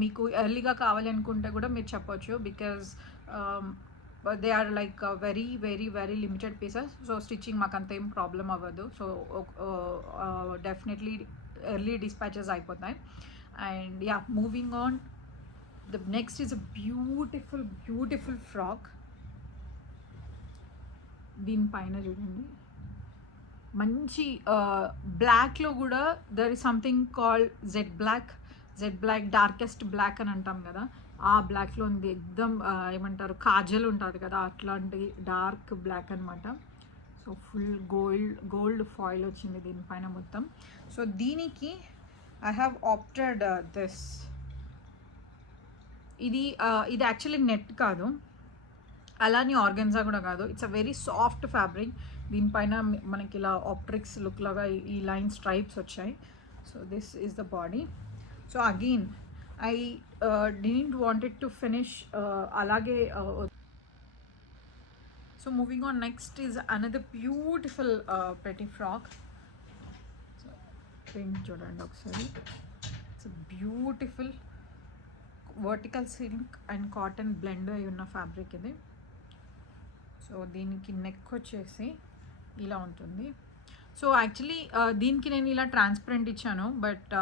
మీకు ఎర్లీగా కావాలి అనుకుంటే కూడా మీరు చెప్పొచ్చు, because they are like very very very limited pieces. So stitching మాకు అంత ఏం ప్రాబ్లం అవ్వదు. సో డెఫినెట్లీ ఎర్లీ డిస్పాచెస్ అయిపోతాయి. And moving on, the next is a beautiful beautiful frock. దీనిపైన చూడండి మంచి బ్లాక్లో కూడా there is something called Z black darkest black అని అంటాం కదా, ఆ బ్లాక్లో ఉంది. ఎక్దమ్ ఏమంటారు కాజల్ ఉంటుంది కదా, అట్లాంటి డార్క్ బ్లాక్ అనమాట. సో ఫుల్ గోల్డ్ ఫాయిల్ వచ్చింది దీనిపైన మొత్తం. సో దీనికి ఐ హ్యావ్ ఆప్టెడ్ దిస్. ఇది యాక్చువల్లీ నెట్ కాదు, అలానే ఆర్గన్జా కూడా కాదు, it's a very soft fabric. దీనిపైన మనకి ఇలా ఆప్ట్రిక్స్ లుక్ లాగా ఈ లైన్ స్ట్రైప్స్ వచ్చాయి. So this is the body. So again I didn't wanted to finish అలాగే. So moving on, next is another beautiful పెట్టి ఫ్రాక్. సో ప్రింట్ చూడండి ఒకసారి. It's beautiful vertical silk and cotton blend అయి ఉన్న fabric ఇది. So దీనికి neck వచ్చేసి ఇలా ఉంటుంది. సో యాక్చువల్లీ దీనికి నేను ఇలా ట్రాన్స్పరెంట్ ఇచ్చాను, but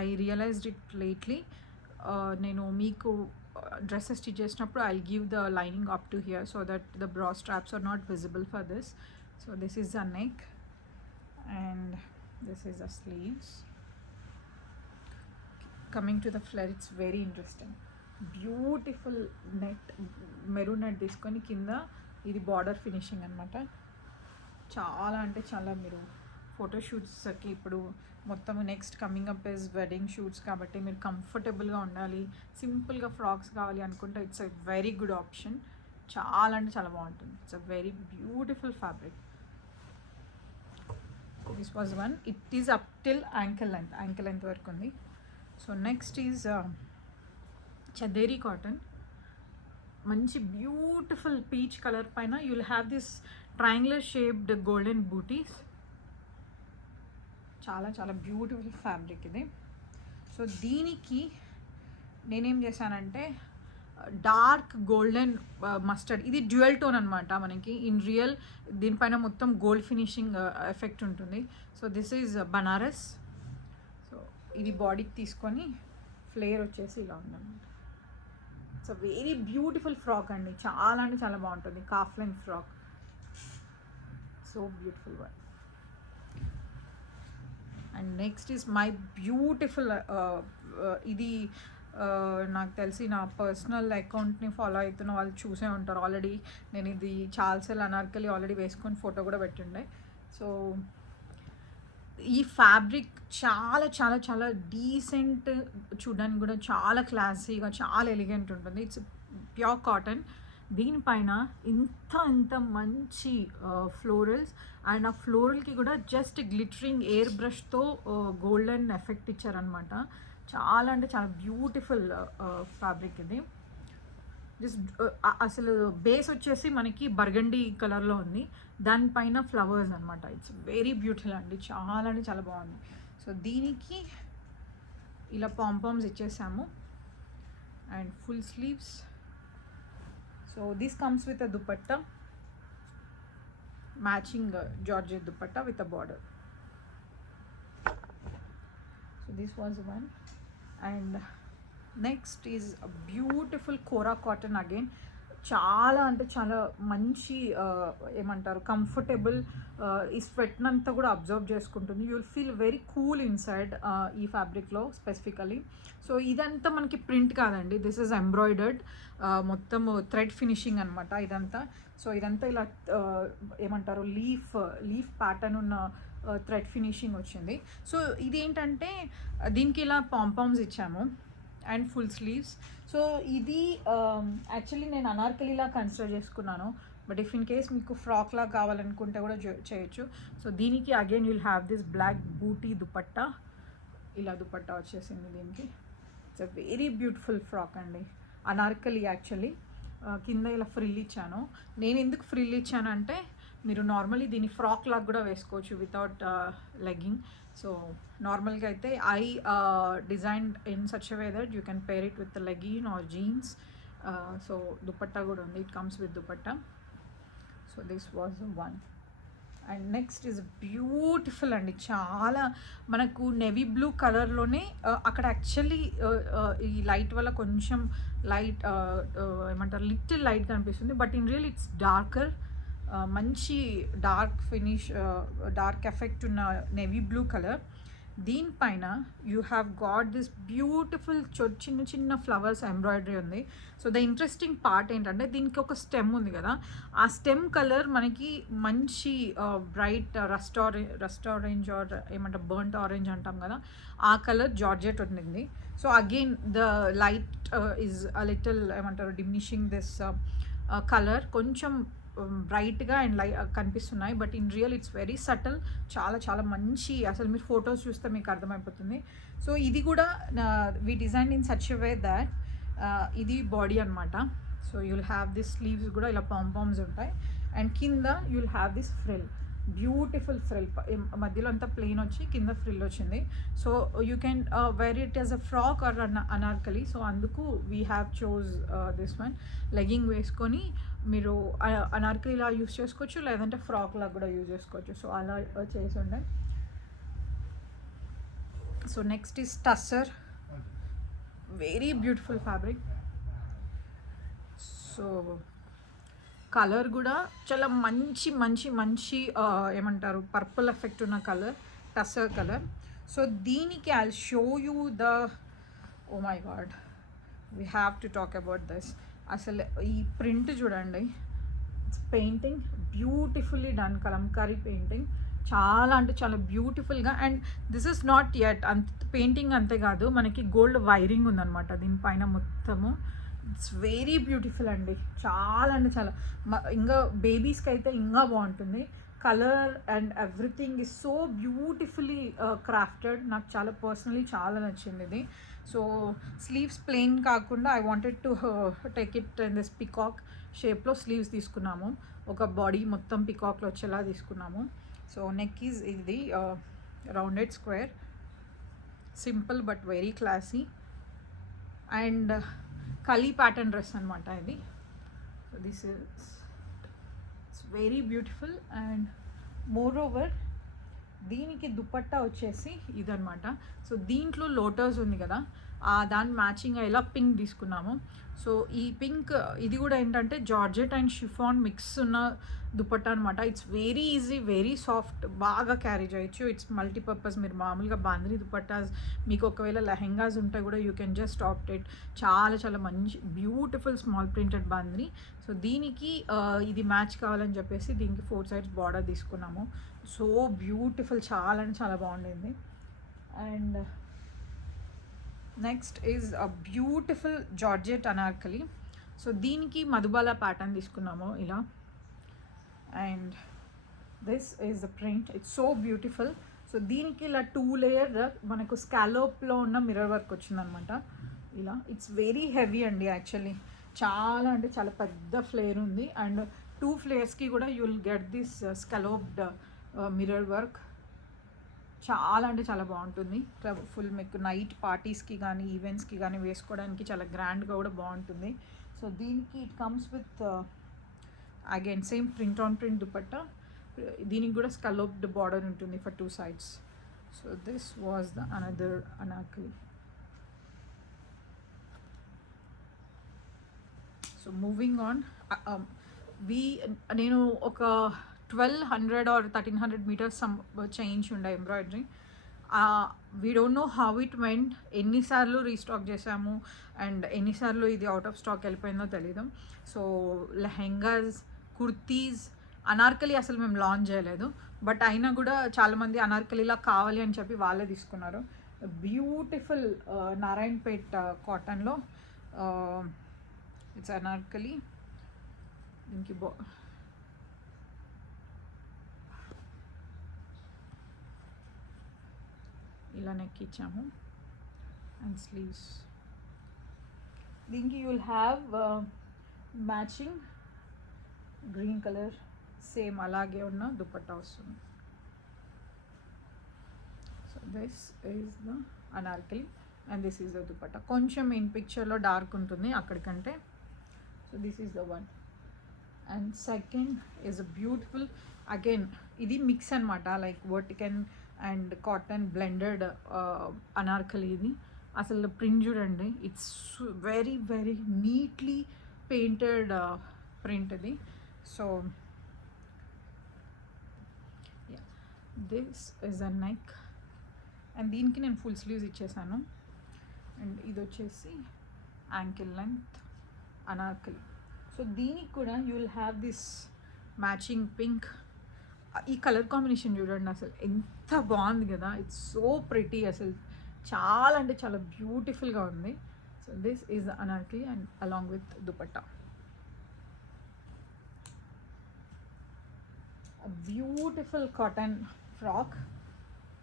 I realised it lately. నేను మీకు డ్రెస్సెస్ స్టిచ్ చేసినప్పుడు I give the lining up to here so that the bra straps are not visible for this. So this is the neck and this is the sleeves. Coming to the flare, it's very interesting. Beautiful net, maroon net తీసుకొని కింద ఇది border finishing అనమాట. చాలా అంటే చాలా, మీరు ఫోటోషూట్స్కి ఇప్పుడు మొత్తం next coming up is wedding shoots కాబట్టి మీరు కంఫర్టబుల్గా ఉండాలి, సింపుల్గా ఫ్రాక్స్ కావాలి అనుకుంటే it's a very good option. చాలా అంటే చాలా బాగుంటుంది. It's a very beautiful fabric. This was one. It is up till ankle length వరకు ఉంది. So next is Chanderi cotton. మంచి బ్యూటిఫుల్ పీచ్ కలర్ పైన you will have this triangular shaped golden booties. చాలా చాలా బ్యూటిఫుల్ ఫ్యాబ్రిక్ ఇది. So దీనికి నేనేం చేశానంటే డార్క్ గోల్డెన్ మస్టర్డ్, ఇది డ్యూయల్ టోన్ అనమాట మనకి ఇన్ రియల్. దీనిపైన మొత్తం గోల్డ్ ఫినిషింగ్ ఎఫెక్ట్ ఉంటుంది. So this is Banaras. So ఇది బాడీకి తీసుకొని ఫ్లేర్ వచ్చేసి ఇలా ఉందన్నమాట. It's a very beautiful frock అండి. చాలా అంటే చాలా బాగుంటుంది. Calf length frock, so beautiful one. And next is my beautiful, ఇది నాకు తెలిసి నా పర్సనల్ అకౌంట్ని ఫాలో అవుతున్న వాళ్ళు చూసే ఉంటారు ఆల్రెడీ. నేను ఇది చాల్సెల్ అనార్కలి ఆల్రెడీ వేసుకొని ఫోటో కూడా పెట్టిండే. సో ఈ ఫ్యాబ్రిక్ చాలా చాలా చాలా డీసెంట్, చూడడానికి కూడా చాలా క్లాసీగా, చాలా ఎలిగెంట్ ఉంటుంది. It's pure cotton. దీనిపైన ఇంత మంచి ఫ్లోరల్స్, అండ్ ఆ ఫ్లోరల్కి కూడా జస్ట్ గ్లిటరింగ్ ఎయిర్ బ్రష్తో గోల్డెన్ ఎఫెక్ట్ ఇచ్చారనమాట. చాలా అంటే చాలా బ్యూటిఫుల్ ఫ్యాబ్రిక్ ఇది. జస్ట్ అసలు బేస్ వచ్చేసి మనకి బర్గండీ కలర్లో ఉంది, దానిపైన ఫ్లవర్స్ అనమాట. ఇట్స్ వెరీ బ్యూటిఫుల్ అండి. చాలా అంటే చాలా బాగుంది. సో దీనికి ఇలా పాంపామ్స్ ఇచ్చేసాము and full sleeves. So this comes with a dupatta, matching georgette dupatta with a border. So this was one. And next is beautiful kora cotton again. చాలా అంటే చాలా మంచి ఏమంటారు కంఫర్టబుల్, ఈ స్వెట్నంతా కూడా అబ్జర్వ్ చేసుకుంటుంది. You will feel very cool inside ఈ ఫ్యాబ్రిక్లో స్పెసిఫికలీ. సో ఇదంతా మనకి ప్రింట్ కాదండి, దిస్ ఈజ్ ఎంబ్రాయిడర్డ్, మొత్తం థ్రెడ్ ఫినిషింగ్ అనమాట ఇదంతా. సో ఇదంతా ఇలా ఏమంటారు లీఫ్ ప్యాటర్న్ ఉన్న థ్రెడ్ ఫినిషింగ్ వచ్చింది. సో ఇదేంటంటే దీనికి ఇలా పాంపామ్స్ ఇచ్చాము అండ్ ఫుల్ స్లీవ్స్. సో ఇది యాక్చువల్లీ నేను అనార్కలిలా కన్సిడర్ చేసుకున్నాను, బట్ ఇఫ్ ఇన్ కేస్ మీకు ఫ్రాక్ లాగా కావాలనుకుంటే కూడా చేయొచ్చు. సో దీనికి again you'll have this black బూటీ దుపట్టా. ఇలా దుపట్టా వచ్చేసింది దీనికి. It's a very beautiful frock అండి, అనార్కలి యాక్చువల్లీ. కింద ఇలా ఫ్రిల్ ఇచ్చాను. నేను ఎందుకు ఫ్రిల్ ఇచ్చాను అంటే మీరు నార్మల్లీ దీన్ని ఫ్రాక్ లాగా కూడా వేసుకోవచ్చు వితౌట్ లెగ్గింగ్. సో నార్మల్గా అయితే I designed in such a way that you can pair it with legging or jeans. So dupatta కూడా ఉంది, it comes with dupatta. So this was one. And next is beautiful అండి. చాలా మనకు నెవీ బ్లూ కలర్లోనే అక్కడ actually ఈ లైట్ వల్ల కొంచెం లైట్ ఏమంటారు లిటిల్ లైట్ కనిపిస్తుంది, but in real it's darker. మంచి డార్క్ ఫినిష్, డార్క్ ఎఫెక్ట్ ఉన్న నెవీ బ్లూ కలర్. దీనిపైన you have got this beautiful చిన్న చిన్న ఫ్లవర్స్ ఎంబ్రాయిడరీ ఉంది. సో ద ఇంట్రెస్టింగ్ పార్ట్ ఏంటంటే దీనికి ఒక స్టెమ్ ఉంది కదా, ఆ స్టెమ్ కలర్ మనకి మంచి బ్రైట్ రస్ట్ ఆరెంజ్ ఆర్ ఏమంటారు బర్న్ట్ ఆరెంజ్ అంటాం కదా, ఆ కలర్ జార్జెట్ ఉంది. So again the light is a little ఏమంటారు డిమినిషింగ్ దిస్ కలర్, కొంచెం బ్రైట్గా అండ్ కనిపిస్తున్నాయి, but in real it's very subtle. చాలా చాలా మంచి, అసలు మీరు ఫొటోస్ చూస్తే మీకు అర్థమైపోతుంది. సో ఇది కూడా we design in such way that ఇది బాడీ అనమాట. So you'll have this sleeves కూడా ఇలా పాంపామ్స్ ఉంటాయి, అండ్ కింద you'll have this frill, beautiful frill, మధ్యలో అంతా ప్లెయిన్ వచ్చి కింద ఫ్రిల్ వచ్చింది. So you can wear it as a frock or anarkali. So అందుకు we have chose this one. Legging వేసుకొని మీరు అనార్కలిలా యూస్ చేసుకోవచ్చు, లేదంటే ఫ్రాక్ లాగా కూడా యూజ్ చేసుకోవచ్చు. సో అలా చేసి ఉండే. So next is tussar, very beautiful fabric. So colour కూడా చాలా మంచి మంచి మంచి ఏమంటారు పర్పుల్ ఎఫెక్ట్ ఉన్న కలర్, టస్సర్ కలర్. సో దీనికి I show you the, oh my God, we have to talk about this. అసలు ఈ ప్రింట్ చూడండి, it's painting beautifully done, Kalamkari painting, చాలా అంటే చాలా బ్యూటిఫుల్గా. And this is not yet అంత పెయింటింగ్, అంతేకాదు మనకి గోల్డ్ వైరింగ్ ఉందన్నమాట దీనిపైన మొత్తము. ఇట్స్ వెరీ బ్యూటిఫుల్ అండి, చాలా అంటే చాలా. ఇంకా బేబీస్కి అయితే ఇంకా బాగుంటుంది. Colour and everything is so beautifully crafted. నాకు చాలా పర్సనలీ చాలా నచ్చింది ఇది. సో స్లీవ్స్ ప్లెయిన్ కాకుండా I wanted to take it in this peacock షేప్లో స్లీవ్స్ తీసుకున్నాము, ఒక బాడీ మొత్తం పికాక్లో వచ్చేలా తీసుకున్నాము. సో నెక్ ఈజ్ ఇది rounded square, simple but very classy, and kali pattern dress అనమాట ఇది. So this is it's very beautiful. And moreover దీనికి దుపట్టా వచ్చేసి ఇదనమాట. సో దీంట్లో లోటస్ ఉంది కదా, దాని మ్యాచింగ్ ఇలా పింక్ తీసుకున్నాము. సో ఈ పింక్ ఇది కూడా ఏంటంటే జార్జెట్ అండ్ షిఫాన్ మిక్స్ ఉన్న దుపట్టా అనమాట. It's very easy, very soft, బాగా క్యారీ చేయొచ్చు. It's multipurpose. మీరు మామూలుగా బాందిని దుపట్టాస్ మీకు ఒకవేళ లెహెంగాస్ ఉంటే కూడా you can just opt it. చాలా చాలా మంచి beautiful small printed bandhani. So దీనికి ఇది మ్యాచ్ కావాలని చెప్పేసి దీనికి 4 sides బార్డర్ తీసుకున్నాము. సో బ్యూటిఫుల్, చాలా అంటే చాలా బాగుండింది. And next is a beautiful georgette Anarkali. So దీనికి మధుబాల ప్యాటర్న్ తీసుకున్నాము ఇలా, and this is the print, it's so beautiful. So దీనికి ఇలా 2 layer మనకు స్కాలోప్లో ఉన్న మిర్రర్ వర్క్ వచ్చిందనమాట ఇలా. ఇట్స్ వెరీ హెవీ అండి యాక్చువల్లీ, చాలా అంటే చాలా పెద్ద ఫ్లేర్ ఉంది. అండ్ 2 flaresకి కూడా you will get this scalloped mirror work. చాలా అంటే చాలా బాగుంటుంది. ఫుల్ మీకు నైట్ పార్టీస్కి కానీ ఈవెంట్స్కి కానీ వేసుకోవడానికి చాలా గ్రాండ్గా కూడా బాగుంటుంది. సో దీనికి it comes with again same print on print dupatta. దీనికి కూడా స్కలోప్డ్ బార్డర్ ఉంటుంది for 2 sides. So this was the another Anarkali. So moving on, నేను ఒక 1200 or 1300 meters చేంజ్ ఉండే embroidery. We don't know how it vent, ఎన్నిసార్లు రీస్టాక్ చేసాము and ఎన్నిసార్లు ఇది అవుట్ ఆఫ్ స్టాక్ వెళ్ళిపోయిందో తెలీదు. సో లెహెంగాస్, కుర్తీస్, అనార్కలి అసలు మేము లాంచ్ చేయలేదు, బట్ అయినా కూడా చాలామంది అనార్కలిలా కావాలి అని చెప్పి వాళ్ళే తీసుకున్నారు. బ్యూటిఫుల్ నారాయణపేట్ కాటన్లో ఇట్స్ అనార్కలి. దీనికి ఇలా నెక్ ఇచ్చాము అండ్ స్లీవ్స్. దీనికి you will have matching green colour same అలాగే ఉన్న దుపట్టా వస్తుంది. So this is the anarkali and this is the dupatta. కొంచెం ఇన్ పిక్చర్లో డార్క్ ఉంటుంది అక్కడికంటే. So this is the one. And second is a beautiful, again ఇది మిక్స్ అనమాట, లైక్ వర్టికన్ అండ్ కాటన్ బ్లెండెడ్ అనార్కలి. ఇది అసలు ప్రింట్ చూడండి, it's very very neatly painted print ఇది. So this is a neck and దీనికి నేను ఫుల్ స్లీవ్స్ ఇచ్చేసాను. అండ్ ఇది వచ్చేసి యాంకిల్ లెంత్ అనార్కలి. సో దీనికి కూడా you will have this matching pink. ఈ కలర్ కాంబినేషన్ చూడండి అసలు ఎంత బాగుంది కదా, ఇట్స్ సో ప్రిటీ అసలు, చాలా అంటే చాలా బ్యూటిఫుల్గా ఉంది. So this is Anarkali and along with dupatta. Beautiful cotton frock,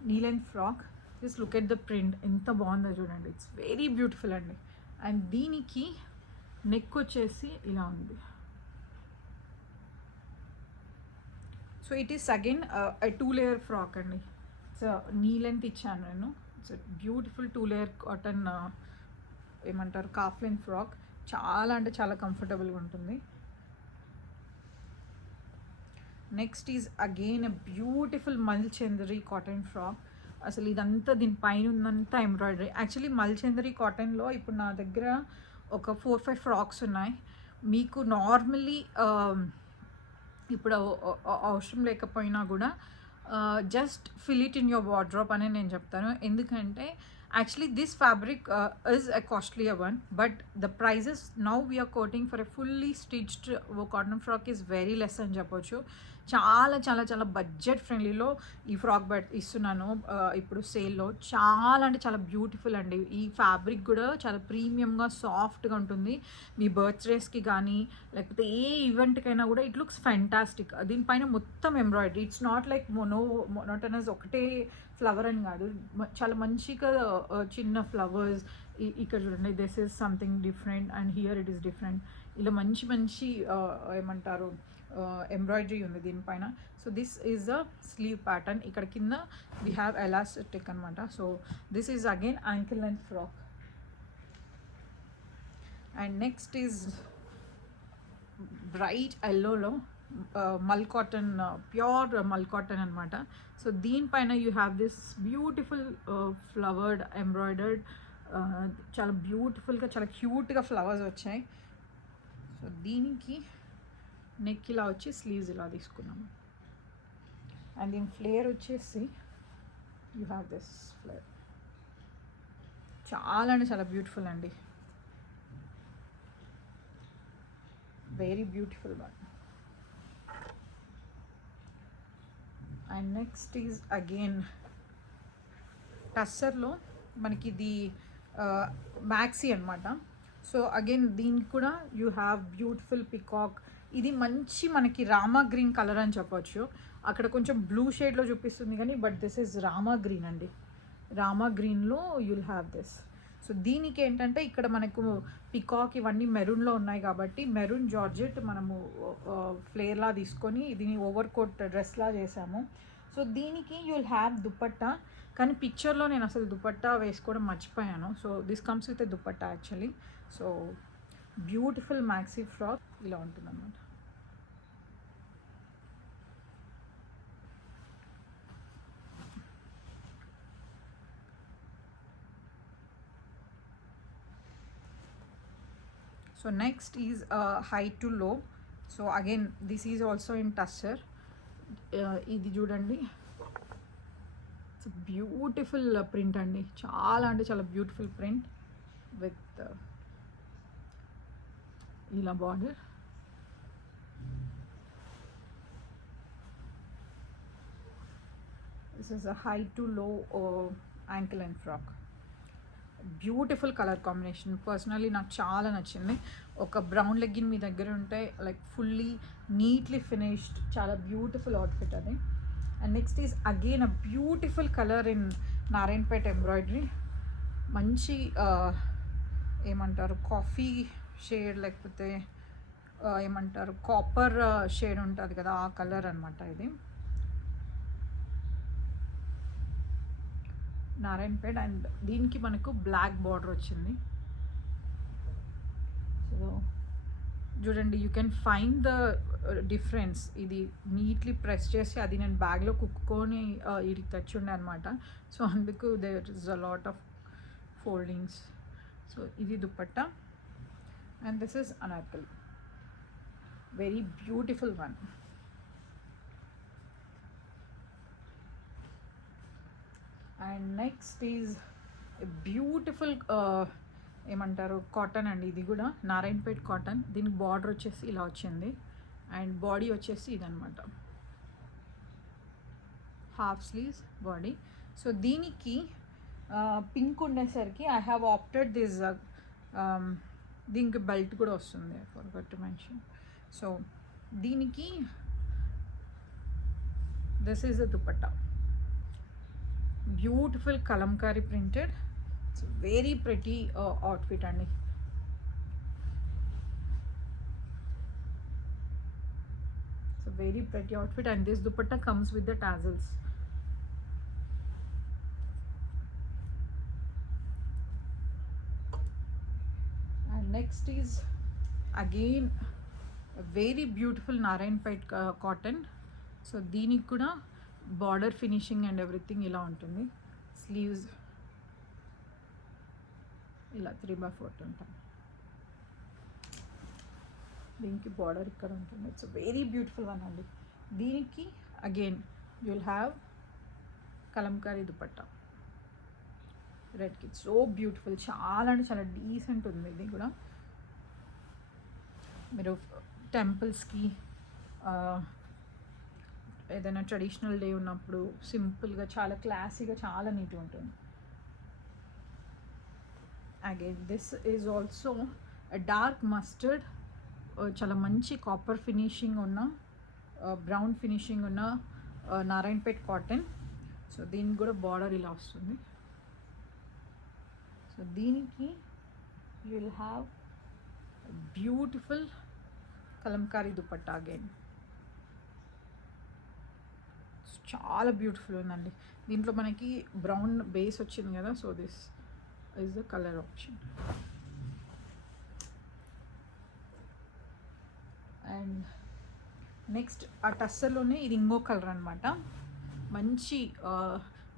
knee length frock. Just look at the print, ఎంత బాగుందో చూడండి, ఇట్స్ వెరీ బ్యూటిఫుల్ అండి. అండ్ దీనికి నెక్ వచ్చేసి ఇలా ఉంది. So it is again 2 layer frock అండి. సో నీ లెంత్ ఇచ్చాను నేను. ఇట్స్ బ్యూటిఫుల్ 2 లేయర్ కాటన్ ఏమంటారు కాఫ్ లెంత్ ఫ్రాక్. చాలా అంటే చాలా కంఫర్టబుల్గా ఉంటుంది. Next is again a beautiful మల్చందరి కాటన్ ఫ్రాక్. అసలు ఇదంతా దీనిపైన ఉందంతా ఎంబ్రాయిడరీ. యాక్చువల్లీ మల్చందరి కాటన్లో ఇప్పుడు నా దగ్గర ఒక 4-5 ఫ్రాక్స్ ఉన్నాయి. మీకు నార్మల్లీ ఇప్పుడు అవసరం లేకపోయినా కూడా just fill it in your wardrobe అని నేను చెప్తాను. ఎందుకంటే actually this fabric is a costly one, but the prices now we are quoting for a fully stitched cotton frock is very less అని చెప్పొచ్చు. చాలా చాలా చాలా బడ్జెట్ ఫ్రెండ్లీలో ఈ ఫ్రాక్ ఇస్తున్నాను ఇప్పుడు సేల్లో. చాలా అంటే చాలా బ్యూటిఫుల్ అండి. ఈ ఫ్యాబ్రిక్ కూడా చాలా ప్రీమియంగా సాఫ్ట్గా ఉంటుంది. మీ బర్త్డేస్కి కానీ లేకపోతే ఏ ఈవెంట్కైనా కూడా ఇట్ లుక్స్ ఫ్యాంటాస్టిక్. దీనిపైన మొత్తం embroidery. It's not like monotonous ఒకటే ఫ్లవర్ అని కాదు, చాలా మంచిగా చిన్న ఫ్లవర్స్. ఇక్కడ చూడండి, this is something different and here it is different. ఇలా మంచి మంచి ఏమంటారు ఎంబ్రాయిడరీ ఉంది దీనిపైన. So this is a sleeve pattern. ఇక్కడ కింద వీ హ్యావ్ ఎలాస్టిక్ అనమాట. So this is again ankle length frock. And next is bright ఎల్లోలో mul cotton, pure mul cotton అనమాట. సో దీనిపైన you have this beautiful flowered embroidered, చాలా బ్యూటిఫుల్గా చాలా క్యూట్గా ఫ్లవర్స్ వచ్చాయి. సో దీనికి నెక్ ఇలా వచ్చి స్లీవ్స్ ఇలా తీసుకున్నాము. అండ్ దీని ఫ్లేర్ వచ్చేసి యూ హ్యావ్ దిస్ ఫ్లేర్. చాలా అంటే చాలా బ్యూటిఫుల్ అండి, very beautiful one. And next is again టస్సర్లో మనకి ఇది మ్యాక్సీ అనమాట. సో అగైన్ దీనికి కూడా యూ హ్యావ్ బ్యూటిఫుల్ పికాక్. ఇది మంచి మనకి రామా గ్రీన్ కలర్ అని చెప్పొచ్చు. అక్కడ కొంచెం బ్లూ షేడ్లో చూపిస్తుంది కానీ but this is Rama green అండి. రామా గ్రీన్లో యుల్ హ్యావ్ దిస్. సో దీనికి ఏంటంటే ఇక్కడ మనకు పికాక్ ఇవన్నీ మెరూన్లో ఉన్నాయి కాబట్టి మెరూన్ జార్జెట్ మనము ఫ్లేర్లా తీసుకొని దీన్ని ఓవర్ కోట్ డ్రెస్లా చేసాము. సో దీనికి యుల్ హ్యావ్ దుపట్టా, కానీ పిక్చర్లో నేను అసలు దుపట్టా వేసుకోవడం మర్చిపోయాను. So this comes with a dupatta actually. So beautiful maxi frock ఇలా ఉంటుంది అన్నమాట. So next is high to low. So again this is also in tussar. ఇది చూడండి, ఇట్స్ బ్యూటిఫుల్ ప్రింట్ అండి, చాలా అంటే చాలా బ్యూటిఫుల్ ప్రింట్ విత్ ఇలా border. This is a high to లో ankle and frock. Beautiful colour combination, personally నాకు చాలా నచ్చింది. ఒక బ్రౌన్ లెగ్గిన్ మీ దగ్గర ఉంటే లైక్ ఫుల్లీ నీట్లీ ఫినిష్డ్, చాలా బ్యూటిఫుల్ అవుట్ఫిట్ అది. And next is again a beautiful colour in Narayanpet embroidery. మంచి ఏమంటారు కాఫీ షేడ్ లేకపోతే ఏమంటారు కాపర్ షేడ్ ఉంటుంది కదా, ఆ కలర్ అనమాట ఇది, నారాయణపేట్. అండ్ దీనికి మనకు బ్లాక్ బార్డర్ వచ్చింది. సో చూడండి, you can find the difference. ఇది నీట్లీ ప్రెస్ చేసి అది నేను బ్యాగ్లో కుక్కుని ఇది తెచ్చుండే అనమాట. సో అందుకు there is a lot of foldings. So ఇది dupatta and this is anarkali, very beautiful one. And next is beautiful ఏమంటారు కాటన్ అండి. ఇది కూడా నారాయణపేట్ కాటన్. దీనికి బార్డర్ వచ్చేసి ఇలా వచ్చింది అండ్ బాడీ వచ్చేసి ఇదనమాట, హాఫ్ స్లీవ్స్ బాడీ. సో దీనికి పింక్ ఉండేసరికి ఐ హ్యావ్ ఆప్టెడ్ దిస్, దీనికి బెల్ట్ కూడా వస్తుంది, I forgot to mention. So దీనికి this is the dupatta, beautiful kalamkari printed. It's very pretty outfit అండి. It's a very pretty outfit and this dupatta comes with the tassels. And next is again a very beautiful Narayanpet cotton. So దీనికి కూడా border finishing and everything ఇలా ఉంటుంది. Sleeves ఇలా 3/4 ఉంటాయి. దీనికి border ఇక్కడ ఉంటుంది. ఇట్స్ వెరీ బ్యూటిఫుల్ వన్ అండి. దీనికి again you will have kalamkari dupatta రెడ్కి. సో బ్యూటిఫుల్, చాలా అంటే చాలా డీసెంట్ ఉంది. ఇది కూడా మీరు టెంపుల్స్కి ఏదైనా ట్రెడిషనల్ డే ఉన్నప్పుడు సింపుల్గా చాలా క్లాసీగా చాలా నీట్గా ఉంటుంది. Again this is also dark mustard, చాలా మంచి కాపర్ ఫినిషింగ్ ఉన్న, బ్రౌన్ ఫినిషింగ్ ఉన్న నారాయణపేట్ కాటన్. సో దీనికి కూడా బార్డర్ ఇలా వస్తుంది. సో దీనికి you will have beautiful kalamkari dupatta again. చాలా బ్యూటిఫుల్ ఉందండి. దీంట్లో మనకి బ్రౌన్ బేస్ వచ్చింది కదా, so this is the colour option. And next ఆ టస్సర్లోనే ఇది ఇంకో కలర్ అనమాట, మంచి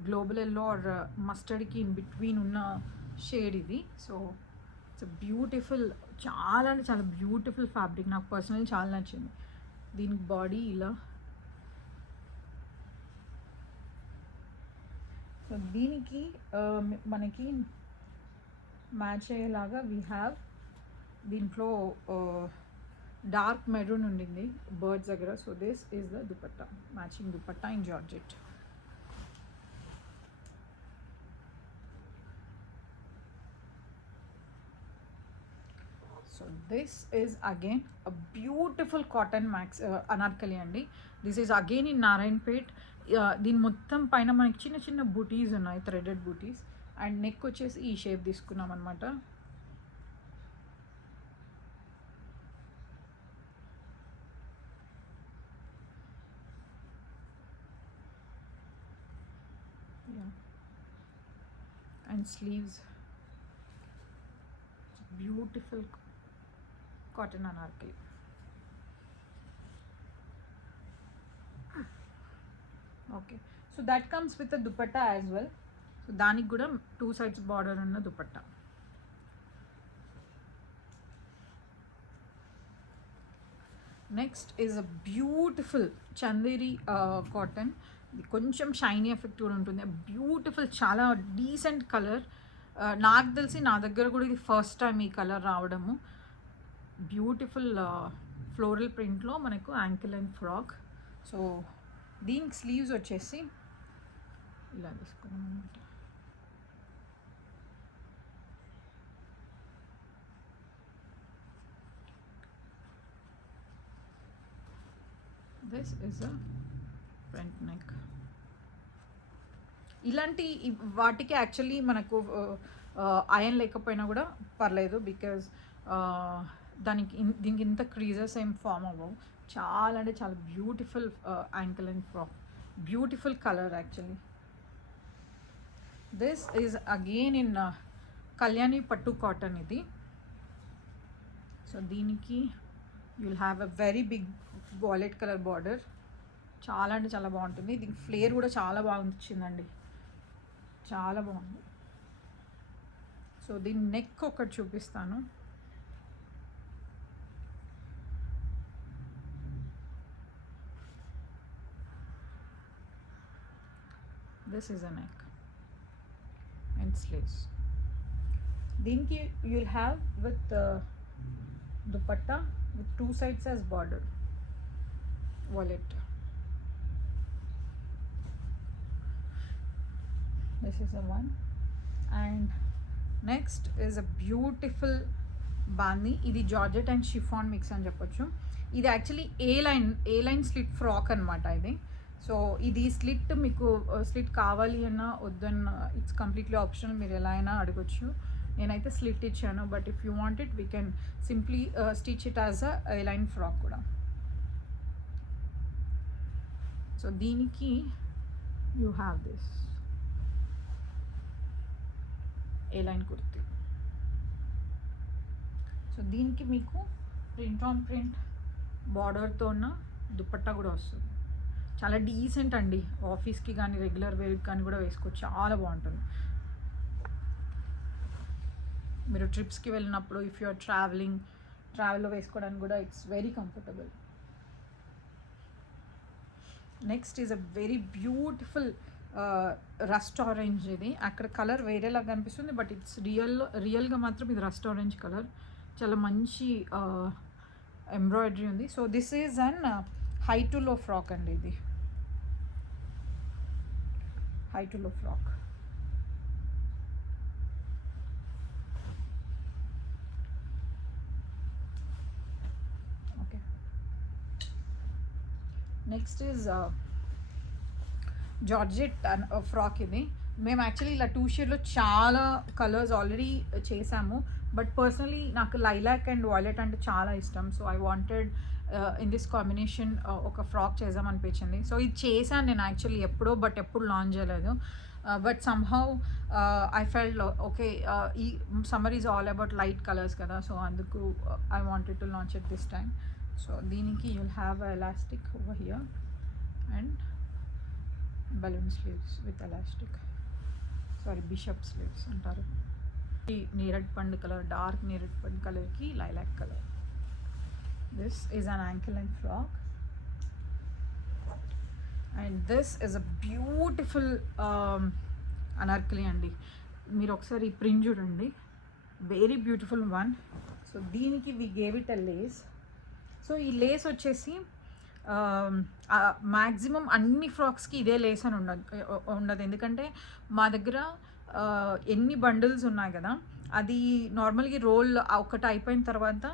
గ్లోబల్ ఎల్లో ఆర్ మస్టర్డ్కి ఇన్ బిట్వీన్ ఉన్న షేడ్ ఇది. సో ఇట్స్ బ్యూటిఫుల్, చాలా అంటే చాలా బ్యూటిఫుల్ ఫ్యాబ్రిక్, నాకు పర్సనల్ చాలా నచ్చింది. దీనికి బాడీ ఇలా. సో దీనికి మనకి మ్యాచ్ అయ్యేలాగా వీ హ్యావ్ దీంట్లో డార్క్ మెరూన్ ఉండింది బర్డ్స్ దగ్గర. So this is the dupatta, matching dupatta in georgette. So this is again a beautiful cotton max anarkali అండి. This is again in Narayanpet. దీని మొత్తం పైన మనకి చిన్న చిన్న బూటీస్ ఉన్నాయి, థ్రెడెడ్ బూటీస్. అండ్ నెక్ వచ్చేసి ఈ షేప్ తీసుకున్నాం అనమాట. And sleeves beautiful cotton Anarkali. Okay, so that comes with a dupatta as well. So దానికి కూడా 2 sides బార్డర్ ఉన్న dupatta. Next is a beautiful Chanderi cotton. కొంచెం షైనీ ఎఫెక్ట్ కూడా ఉంటుంది. బ్యూటిఫుల్, చాలా డీసెంట్ కలర్. నాకు తెలిసి నా దగ్గర కూడా ఇది ఫస్ట్ టైం ఈ కలర్ రావడము. బ్యూటిఫుల్ ఫ్లోరల్ ప్రింట్లో మనకు యాంకిల్ అండ్ ఫ్రాక్. సో దీనికి స్లీవ్స్ వచ్చేసి ఇలా తీసుకున్నాం అనమాట. This is a front neck. ఇలాంటి వాటికి యాక్చువల్లీ మనకు ఐరన్ లేకపోయినా కూడా పర్లేదు, బికాజ్ దీనికి ఇంత క్రీజెస్ ఏం ఫామ్ అవ్వవు. చాలా అంటే చాలా beautiful ankle and frock, beautiful colour actually. This is again in Kalyani పట్టు కాటన్ ఇది. సో దీనికి you will have a very big violet colour border. చాలా అంటే చాలా బాగుంటుంది. దీనికి ఫ్లేర్ కూడా చాలా బాగా వచ్చిందండి, చాలా బాగుంది. సో దీని నెక్ ఒకటి చూపిస్తాను. This is a neck. Sleeves. దీనికి you'll have with dupatta with two sides as border wallet. This is the one. And next is a beautiful bani. ఇది జార్జెట్ అండ్ షిఫాన్ మిక్స్ అని చెప్పొచ్చు. ఇది actually ఏ line slit frock అనమాట ఇది. So ఇది slit మీకు slit కావాలి అన్నా వద్దన్న ఇట్స్ కంప్లీట్లీ ఆప్షనల్, మీరు ఎలా అయినా అడగొచ్చు. నేనైతే స్లిట్ ఇచ్చాను, but if you want it we can simply stitch it as a line frock కూడా. సో దీనికి you have this A line kurti. So దీనికి మీకు ప్రింట్ ఆన్ ప్రింట్ బార్డర్తో ఉన్న దుపట్టా కూడా వస్తుంది. చాలా డీసెంట్ అండి, ఆఫీస్కి కానీ రెగ్యులర్ వేర్కి కానీ కూడా వేసుకోవచ్చు, చాలా బాగుంటుంది. మీరు ట్రిప్స్కి వెళ్ళినప్పుడు ఇఫ్ యు ఆర్ ట్రావెల్లో వేసుకోవడానికి కూడా it's very comfortable. Next is a very beautiful rust orange. ఇది అక్కడ కలర్ వేరేలాగా అనిపిస్తుంది, బట్ ఇట్స్ రియల్గా మాత్రం ఇది రస్ట్ ఆరెంజ్ కలర్. చాలా మంచి ఎంబ్రాయిడరీ ఉంది. So this is an high to లో ఫ్రాక్ అండి. ఇది హై టు లో frock. Next is georgette frock. ఇది మేము యాక్చువల్లీ ఇలా 2 షేడ్లో చాలా కలర్స్ ఆల్రెడీ చేసాము, బట్ పర్సనలీ నాకు లైలాక్ అండ్ వాయిలెట్ అంటే చాలా ఇష్టం. So I wanted in this combination ఒక ఫ్రాక్ చేద్దామనిపించింది. సో ఇది చేశాను నేను యాక్చువల్లీ ఎప్పుడో, బట్ ఎప్పుడు లాంచ్ చేయలేదు. But somehow I felt okay, ఈ summer is all about light colours కదా, సో అందుకు I wanted to launch it this time. So దీనికి you'll have a elastic over here and balloon sleeves with elastic, sorry bishop sleeves antaru. ఈ నేరేడ్ పండు colour, dark నేరేడ్ పండు కలర్కి lilac colour. This is an ankle length frock and this is a beautiful Anarkali అండి. మీరు ఒకసారి ఈ print చూడండి, very beautiful one. So దీనికి we gave it a lace. So ఈ లేస్ వచ్చేసి మ్యాక్సిమం అన్ని ఫ్రాక్స్కి ఇదే లేస్ అని ఉండదు, ఎందుకంటే మా దగ్గర ఎన్ని బండిల్స్ ఉన్నాయి కదా, అది నార్మల్గా రోల్ ఒకటి అయిపోయిన తర్వాత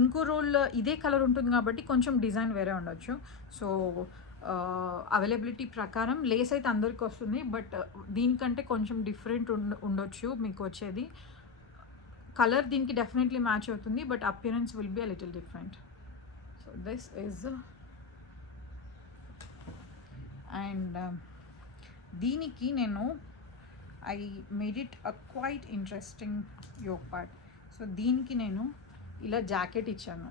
ఇంకో రోల్ ఇదే కలర్ ఉంటుంది కాబట్టి కొంచెం డిజైన్ వేరే ఉండొచ్చు. సో అవైలబిలిటీ ప్రకారం లేస్ అయితే అందరికీ వస్తుంది, బట్ దీనికంటే కొంచెం డిఫరెంట్ ఉండొచ్చు మీకు వచ్చేది. కలర్ దీనికి డెఫినెట్లీ మ్యాచ్ అవుతుంది, but appearance will be a little different. So this is and దీనికి నేను I made it a quite interesting yoke part. So దీనికి నేను ఇలా జాకెట్ ఇచ్చాను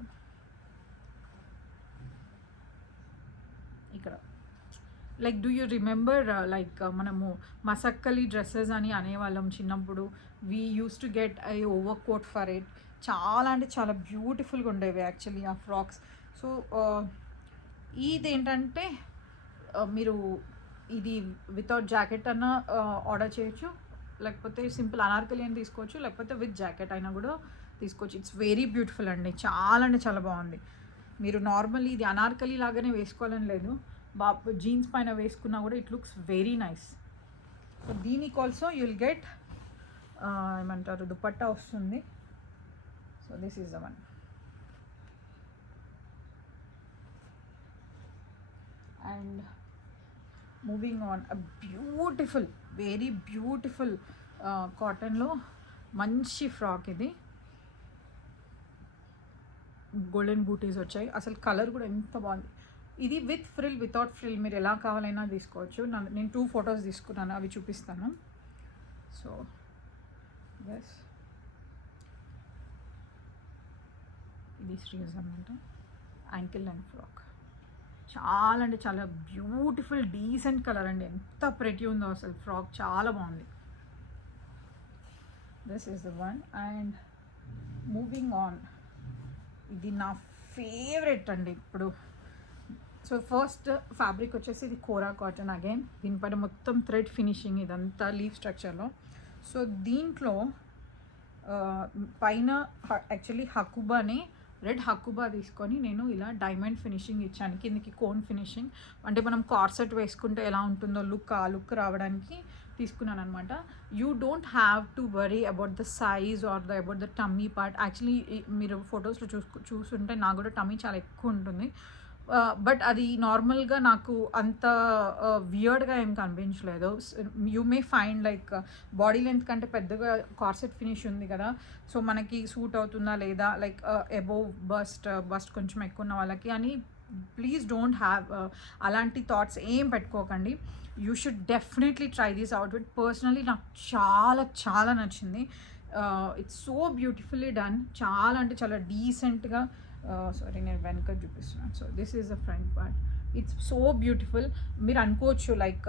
ఇక్కడ. Like do you remember like మనము మసక్కలి డ్రెస్సెస్ అని అనేవాళ్ళం చిన్నప్పుడు. We use to get I over coat for it. చాలా అంటే చాలా బ్యూటిఫుల్గా ఉండేవి యాక్చువల్లీ ఆ ఫ్రాక్స్. సో ఇదేంటంటే మీరు ఇది వితౌట్ జాకెట్ అన్న ఆర్డర్ చేయొచ్చు, లేకపోతే సింపుల్ అనార్కలి అని తీసుకోవచ్చు, లేకపోతే విత్ జాకెట్ అయినా కూడా తీసుకోవచ్చు. ఇట్స్ వెరీ బ్యూటిఫుల్ అండి, చాలా అంటే చాలా బాగుంది. మీరు నార్మల్లీ ఇది అనార్కలి లాగానే వేసుకోవాలని లేదు, జీన్స్ పైన వేసుకున్నా కూడా it looks very nice. So దీనికి ఆల్సో యుల్ గెట్ ఏమంటారు దుపట్టా వస్తుంది. So this is the one. And moving on, a beautiful very beautiful కాటన్లో మంచి ఫ్రాక్. ఇది గోల్డెన్ బూటీస్ వచ్చాయి, అసలు కలర్ కూడా ఎంత బాగుంది. ఇది విత్ ఫ్రిల్ వితౌట్ ఫ్రిల్ మీరు ఎలా కావాలైనా తీసుకోవచ్చు. నేను 2 ఫొటోస్ తీసుకున్నాను, అవి చూపిస్తాను. సో బస్ ఇది శ్రీజ్ అన్నమాట, యాంకిల్ లెంత్ ఫ్రాక్. చాలా అంటే చాలా బ్యూటిఫుల్ డీసెంట్ కలర్ అండి, ఎంత ప్రెటీ ఉందో అసలు ఫ్రాక్, చాలా బాగుంది. This is the one. And moving on, ఇది నా ఫేవరెట్ అండి ఇప్పుడు. సో ఫస్ట్ ఫ్యాబ్రిక్ వచ్చేసి ఇది కోరా కాటన్ అగైన్, దీనిపైన మొత్తం థ్రెడ్ ఫినిషింగ్, ఇదంతా లీఫ్ స్ట్రక్చర్లో. సో దీంట్లో పైన యాక్చువల్లీ హకుబానే రెడ్ హకుబా తీసుకొని నేను ఇలా డైమండ్ ఫినిషింగ్ ఇచ్చాను, కిందకి కోన్ ఫినిషింగ్. అంటే మనం కార్సెట్ వేసుకుంటే ఎలా ఉంటుందో లుక్, ఆ లుక్ రావడానికి తీసుకున్నాను అనమాట. You don't have to worry about the size are about the tummy part. Actually మీరు ఫొటోస్లో చూస్తుంటే నాకు కూడా టమ్మీ చాలా ఎక్కువ ఉంటుంది, బట్ అది నార్మల్గా నాకు అంత వియర్డ్గా ఏం కనిపించలేదు. You may find like body length కంటే పెద్దగా కార్సెట్ ఫినిష్ ఉంది కదా, సో మనకి సూట్ అవుతుందా లేదా, లైక్ అబోవ్ బస్ట్ కొంచెం ఎక్కువ ఉన్న వాళ్ళకి అని. ప్లీజ్ డోంట్ హ్యావ్ అలాంటి థాట్స్ ఏం పెట్టుకోకండి. You should definitely try this outfit. Personally నాకు చాలా చాలా నచ్చింది. It's so beautifully done. చాలా అంటే చాలా డీసెంట్గా. సారీ, నేను వెనక చూపిస్తున్నాను. So this is the front part. It's so beautiful. మీరు అనుకోవచ్చు లైక్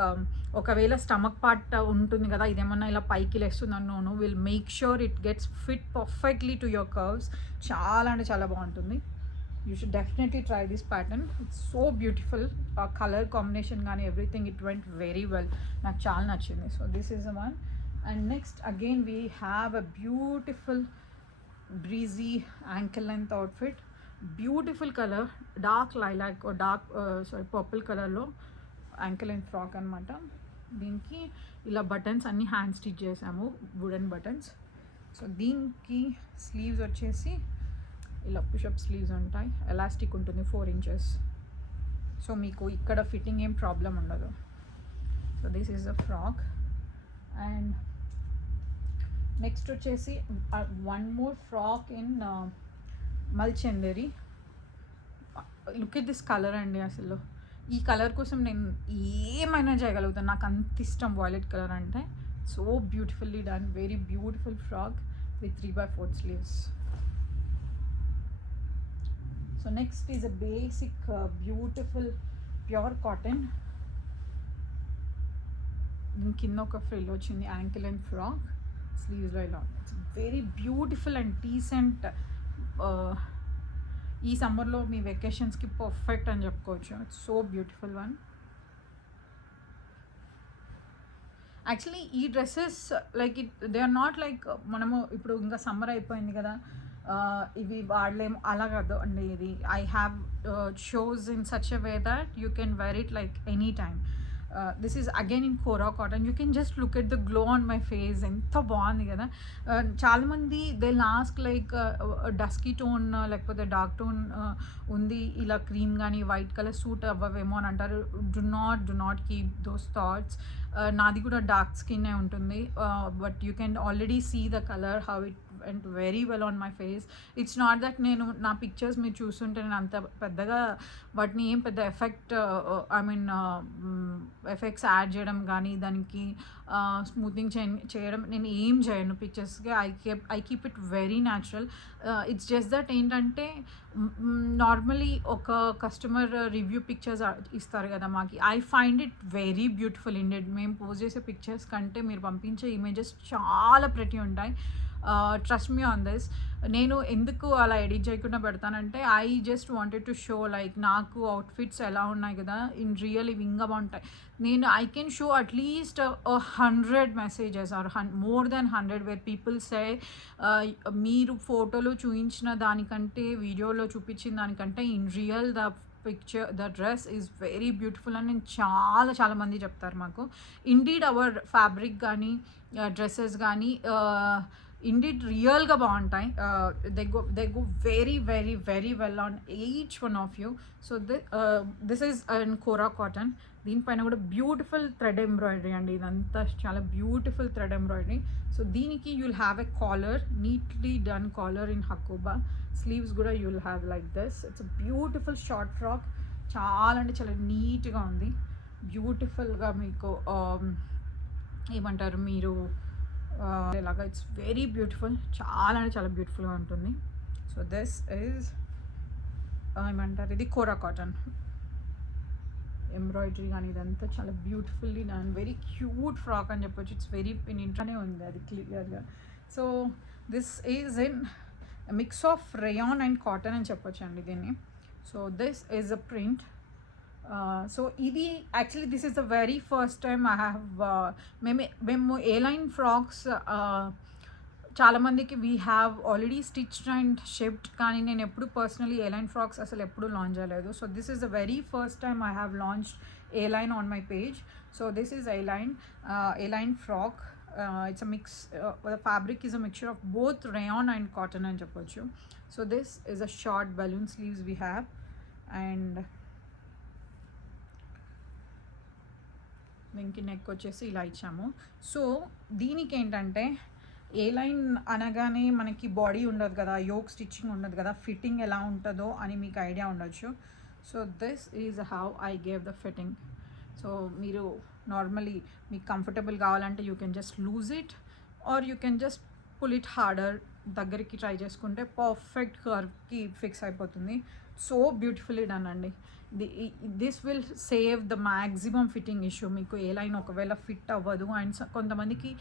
ఒకవేళ స్టమక్ పార్ట్ ఉంటుంది కదా, ఇదేమన్నా ఇలా పైకి లేస్తుందన్నోను. Will make sure it gets fit perfectly to your curves. చాలా అంటే చాలా బాగుంటుంది. You should definitely try this pattern. It's so beautiful. Colour combination కానీ everything, it went very well. నాకు చాలా నచ్చింది. So this is the one. And next again we have a beautiful breezy ankle length outfit. Beautiful color, dark lilac or dark purple color lo ankle length frock anamata. దీనికి ఇలా buttons అన్ని hand stitch చేసాము, wooden buttons. So దీనికి sleeves వచ్చేసి ఇలా push up sleeves ఉంటాయి, elastic ఉంటుంది 4 inches. So మీకు ఇక్కడ ఫిట్టింగ్ ఏం ప్రాబ్లం ఉండదు. So this is the frock. And next వచ్చేసి వన్ మోర్ ఫ్రాక్ ఇన్ మల్చందరి. లుక్ ఎట్ దిస్ కలర్ అండి. అసలు ఈ కలర్ కోసం నేను ఏమైనా చేయగలుగుతాను, నాకు అంత ఇష్టం వాయిలెట్ కలర్ అంటే. So beautifully done, very beautiful frock with 3/4 sleeves. So next is a basic beautiful pure cotton. దీని కింద ఒక ఫ్రిల్ వచ్చింది, యాంకిల్ అండ్ ఫ్రాక్. స్లీవ్స్లో ఇలా it's very beautiful and decent. ఈ సమ్మర్లో మీ వెకేషన్స్కి పర్ఫెక్ట్ అని చెప్పుకోవచ్చు. It's so beautiful one. Actually ఈ dresses like they are not like మనము ఇప్పుడు ఇంకా సమ్మర్ అయిపోయింది కదా, ఇవి వాడలేము అలా కాదు అండి. ఇది I have shows in such a way that you can wear it like any time. This is again in Kora cotton. You can just look at the glow on my face. ఎంత బాగుంది కదా. చాలామంది they last like dusky tone లేకపోతే dark tone ఉంది, ఇలా cream కానీ white colour suit అవ్వవేమో అని అంటారు. Do not keep those thoughts. నాది కూడా డార్క్ స్కిన్నే ఉంటుంది, but you can already see the colour how it went very well on my face. It's not that నేను నా పిక్చర్స్ మీరు చూస్తుంటే నేను అంత పెద్దగా వాటిని ఏం పెద్ద ఎఫెక్ట్స్ యాడ్ చేయడం కానీ దానికి స్మూతింగ్ చేయడం నేను ఏం చేయను పిక్చర్స్కి. I keep it very natural. It's just that ఏంటంటే నార్మలీ ఒక కస్టమర్ రివ్యూ పిక్చర్స్ ఇస్తారు కదా మాకు, I find it very beautiful indeed. మేము పోస్ట్ చేసే పిక్చర్స్ కంటే మీరు పంపించే ఇమేజెస్ చాలా ప్రెటీ ఉంటాయి. Trust me on this. నేను ఎందుకు అలా ఎడిట్ చేయకుండా పెడతానంటే I just wanted to show like నాకు అవుట్ఫిట్స్ ఎలా ఉన్నాయి కదా ఇన్ రియల్ ఇవి ఇంకా బాగుంటాయి. నేను I can show at least 100 messages or more than 100 where people say మీరు ఫోటోలో చూపించిన దానికంటే వీడియోలో చూపించిన దానికంటే in real the dress is very beautiful అని నేను చాలా మంది చెప్తారు మాకు. ఇండీడ్ అవర్ ఫ్యాబ్రిక్ కానీ డ్రెస్సెస్ కానీ ఇండీడ్ రియల్గా బాగుంటాయి. They go very very very well on each one of you. So this is in Kora cotton. దీనిపైన కూడా బ్యూటిఫుల్ థ్రెడ్ ఎంబ్రాయిడరీ అండి. ఇదంతా చాలా బ్యూటిఫుల్ థ్రెడ్ ఎంబ్రాయిడరీ. సో దీనికి you'll have a collar, neatly done collar in hakoba. Sleeves కూడా you'll have like this. It's beautiful short frock. చాలా అంటే చాలా నీట్గా ఉంది. బ్యూటిఫుల్గా మీకు ఏమంటారు మీరు ఇలాగా ఇట్స్ వెరీ బ్యూటిఫుల్. చాలా అంటే చాలా బ్యూటిఫుల్గా ఉంటుంది. సో దిస్ ఈజ్ ఏమంటారు ఇది కోరా కాటన్. ఎంబ్రాయిడరీ కానీ ఇదంతా చాలా beautifully done. Very cute frock అని చెప్పొచ్చు. ఇట్స్ వెరీ ఇంట్లోనే ఉంది అది క్లియర్గా. So this is in mix of rayon and cotton అని చెప్పొచ్చు అండి దీన్ని. So this is a print. So ఇది actually this is the very first time I have మేము ఏ లైన్ ఫ్రాక్స్ చాలామందికి we have already stitched and shipped, కానీ నేను ఎప్పుడు పర్సనలీ ఏ లైన్ ఫ్రాక్స్ అసలు ఎప్పుడు లాంచ్ చేయలేదు. So this is the very first time I have launched a line on my page. So this is a line frock. It's a mix, the fabric is a mixture of both rayon and cotton అని చెప్పొచ్చు. So this is a short balloon sleeves we have, and దీనికి neck వచ్చేసి ఇలా ఇచ్చాము. So దీనికి ఏంటంటే ఏ line అనగానే మనకి బాడీ ఉండదు కదా, యోక్ స్టిచ్చింగ్ ఉండదు కదా, ఫిట్టింగ్ ఎలా ఉంటుందో అని మీకు ఐడియా ఉండొచ్చు. So this is how I gave the fitting. So మీరు నార్మలీ మీకు కంఫర్టబుల్ కావాలంటే you can just loose it, or you can just pull it harder. దగ్గరికి ట్రై చేసుకుంటే పర్ఫెక్ట్ కర్వ్కి ఫిక్స్ అయిపోతుంది. సో బ్యూటిఫుల్లీ డన్ అండి. This will save the maximum fitting issue. మీకు A line ఒకవేళ ఫిట్ అవ్వదు, అండ్ కొంతమందికి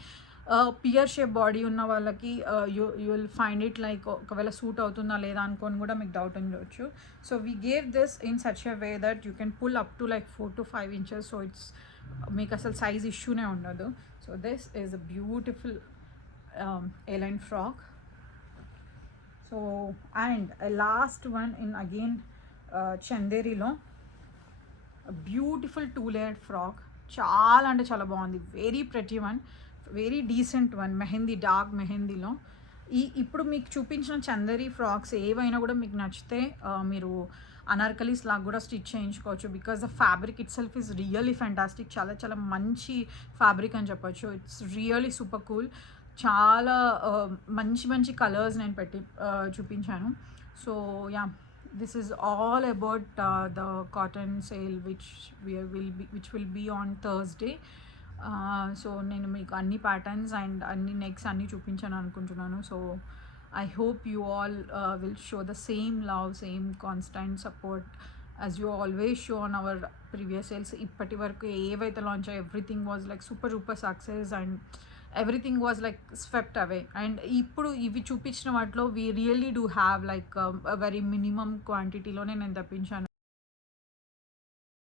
పియర్ షేప్ బాడీ ఉన్న వాళ్ళకి you will find it like ఒకవేళ సూట్ అవుతుందా లేదా అనుకొని కూడా మీకు డౌట్ ఉండవచ్చు. So we gave this in such a way that you can pull up to like 4 to 5 inches. So it's మీకు అసలు సైజ్ ఇష్యూనే ఉండదు. So this is a beautiful A line frock. So and last one in again చందేరిలో beautiful 2-layered frock. చాలా అంటే చాలా బాగుంది. Very pretty one, very decent one, mehndi, dark మెహందీలో. ఇప్పుడు మీకు చూపించిన చందేరి ఫ్రాక్స్ ఏవైనా కూడా మీకు నచ్చితే మీరు అనార్కలీస్ లాగా కూడా స్టిచ్ చేయించుకోవచ్చు. Because the fabric it self is really fantastic. చాలా చాలా మంచి ఫ్యాబ్రిక్ అని చెప్పొచ్చు. It's really super cool. చాలా మంచి మంచి కలర్స్ నేను పెట్టి చూపించాను. So yeah, this is all about the cotton sale which will be on Thursday. So నేను మీకు అన్ని ప్యాటర్న్స్ అండ్ అన్ని నెక్స్ అన్నీ చూపించాను అనుకుంటున్నాను. So I hope you all will show the same love, same constant support as you always show on our previous sales. ఇప్పటి వరకు ఏవైతే లాంచ్ అయ్యాయి everything was like super success, and everything was like swept away. And ఇప్పుడు ఇవి చూపించిన వాటిలో we really do have like very minimum క్వాంటిటీలోనే నేను తెప్పించాను.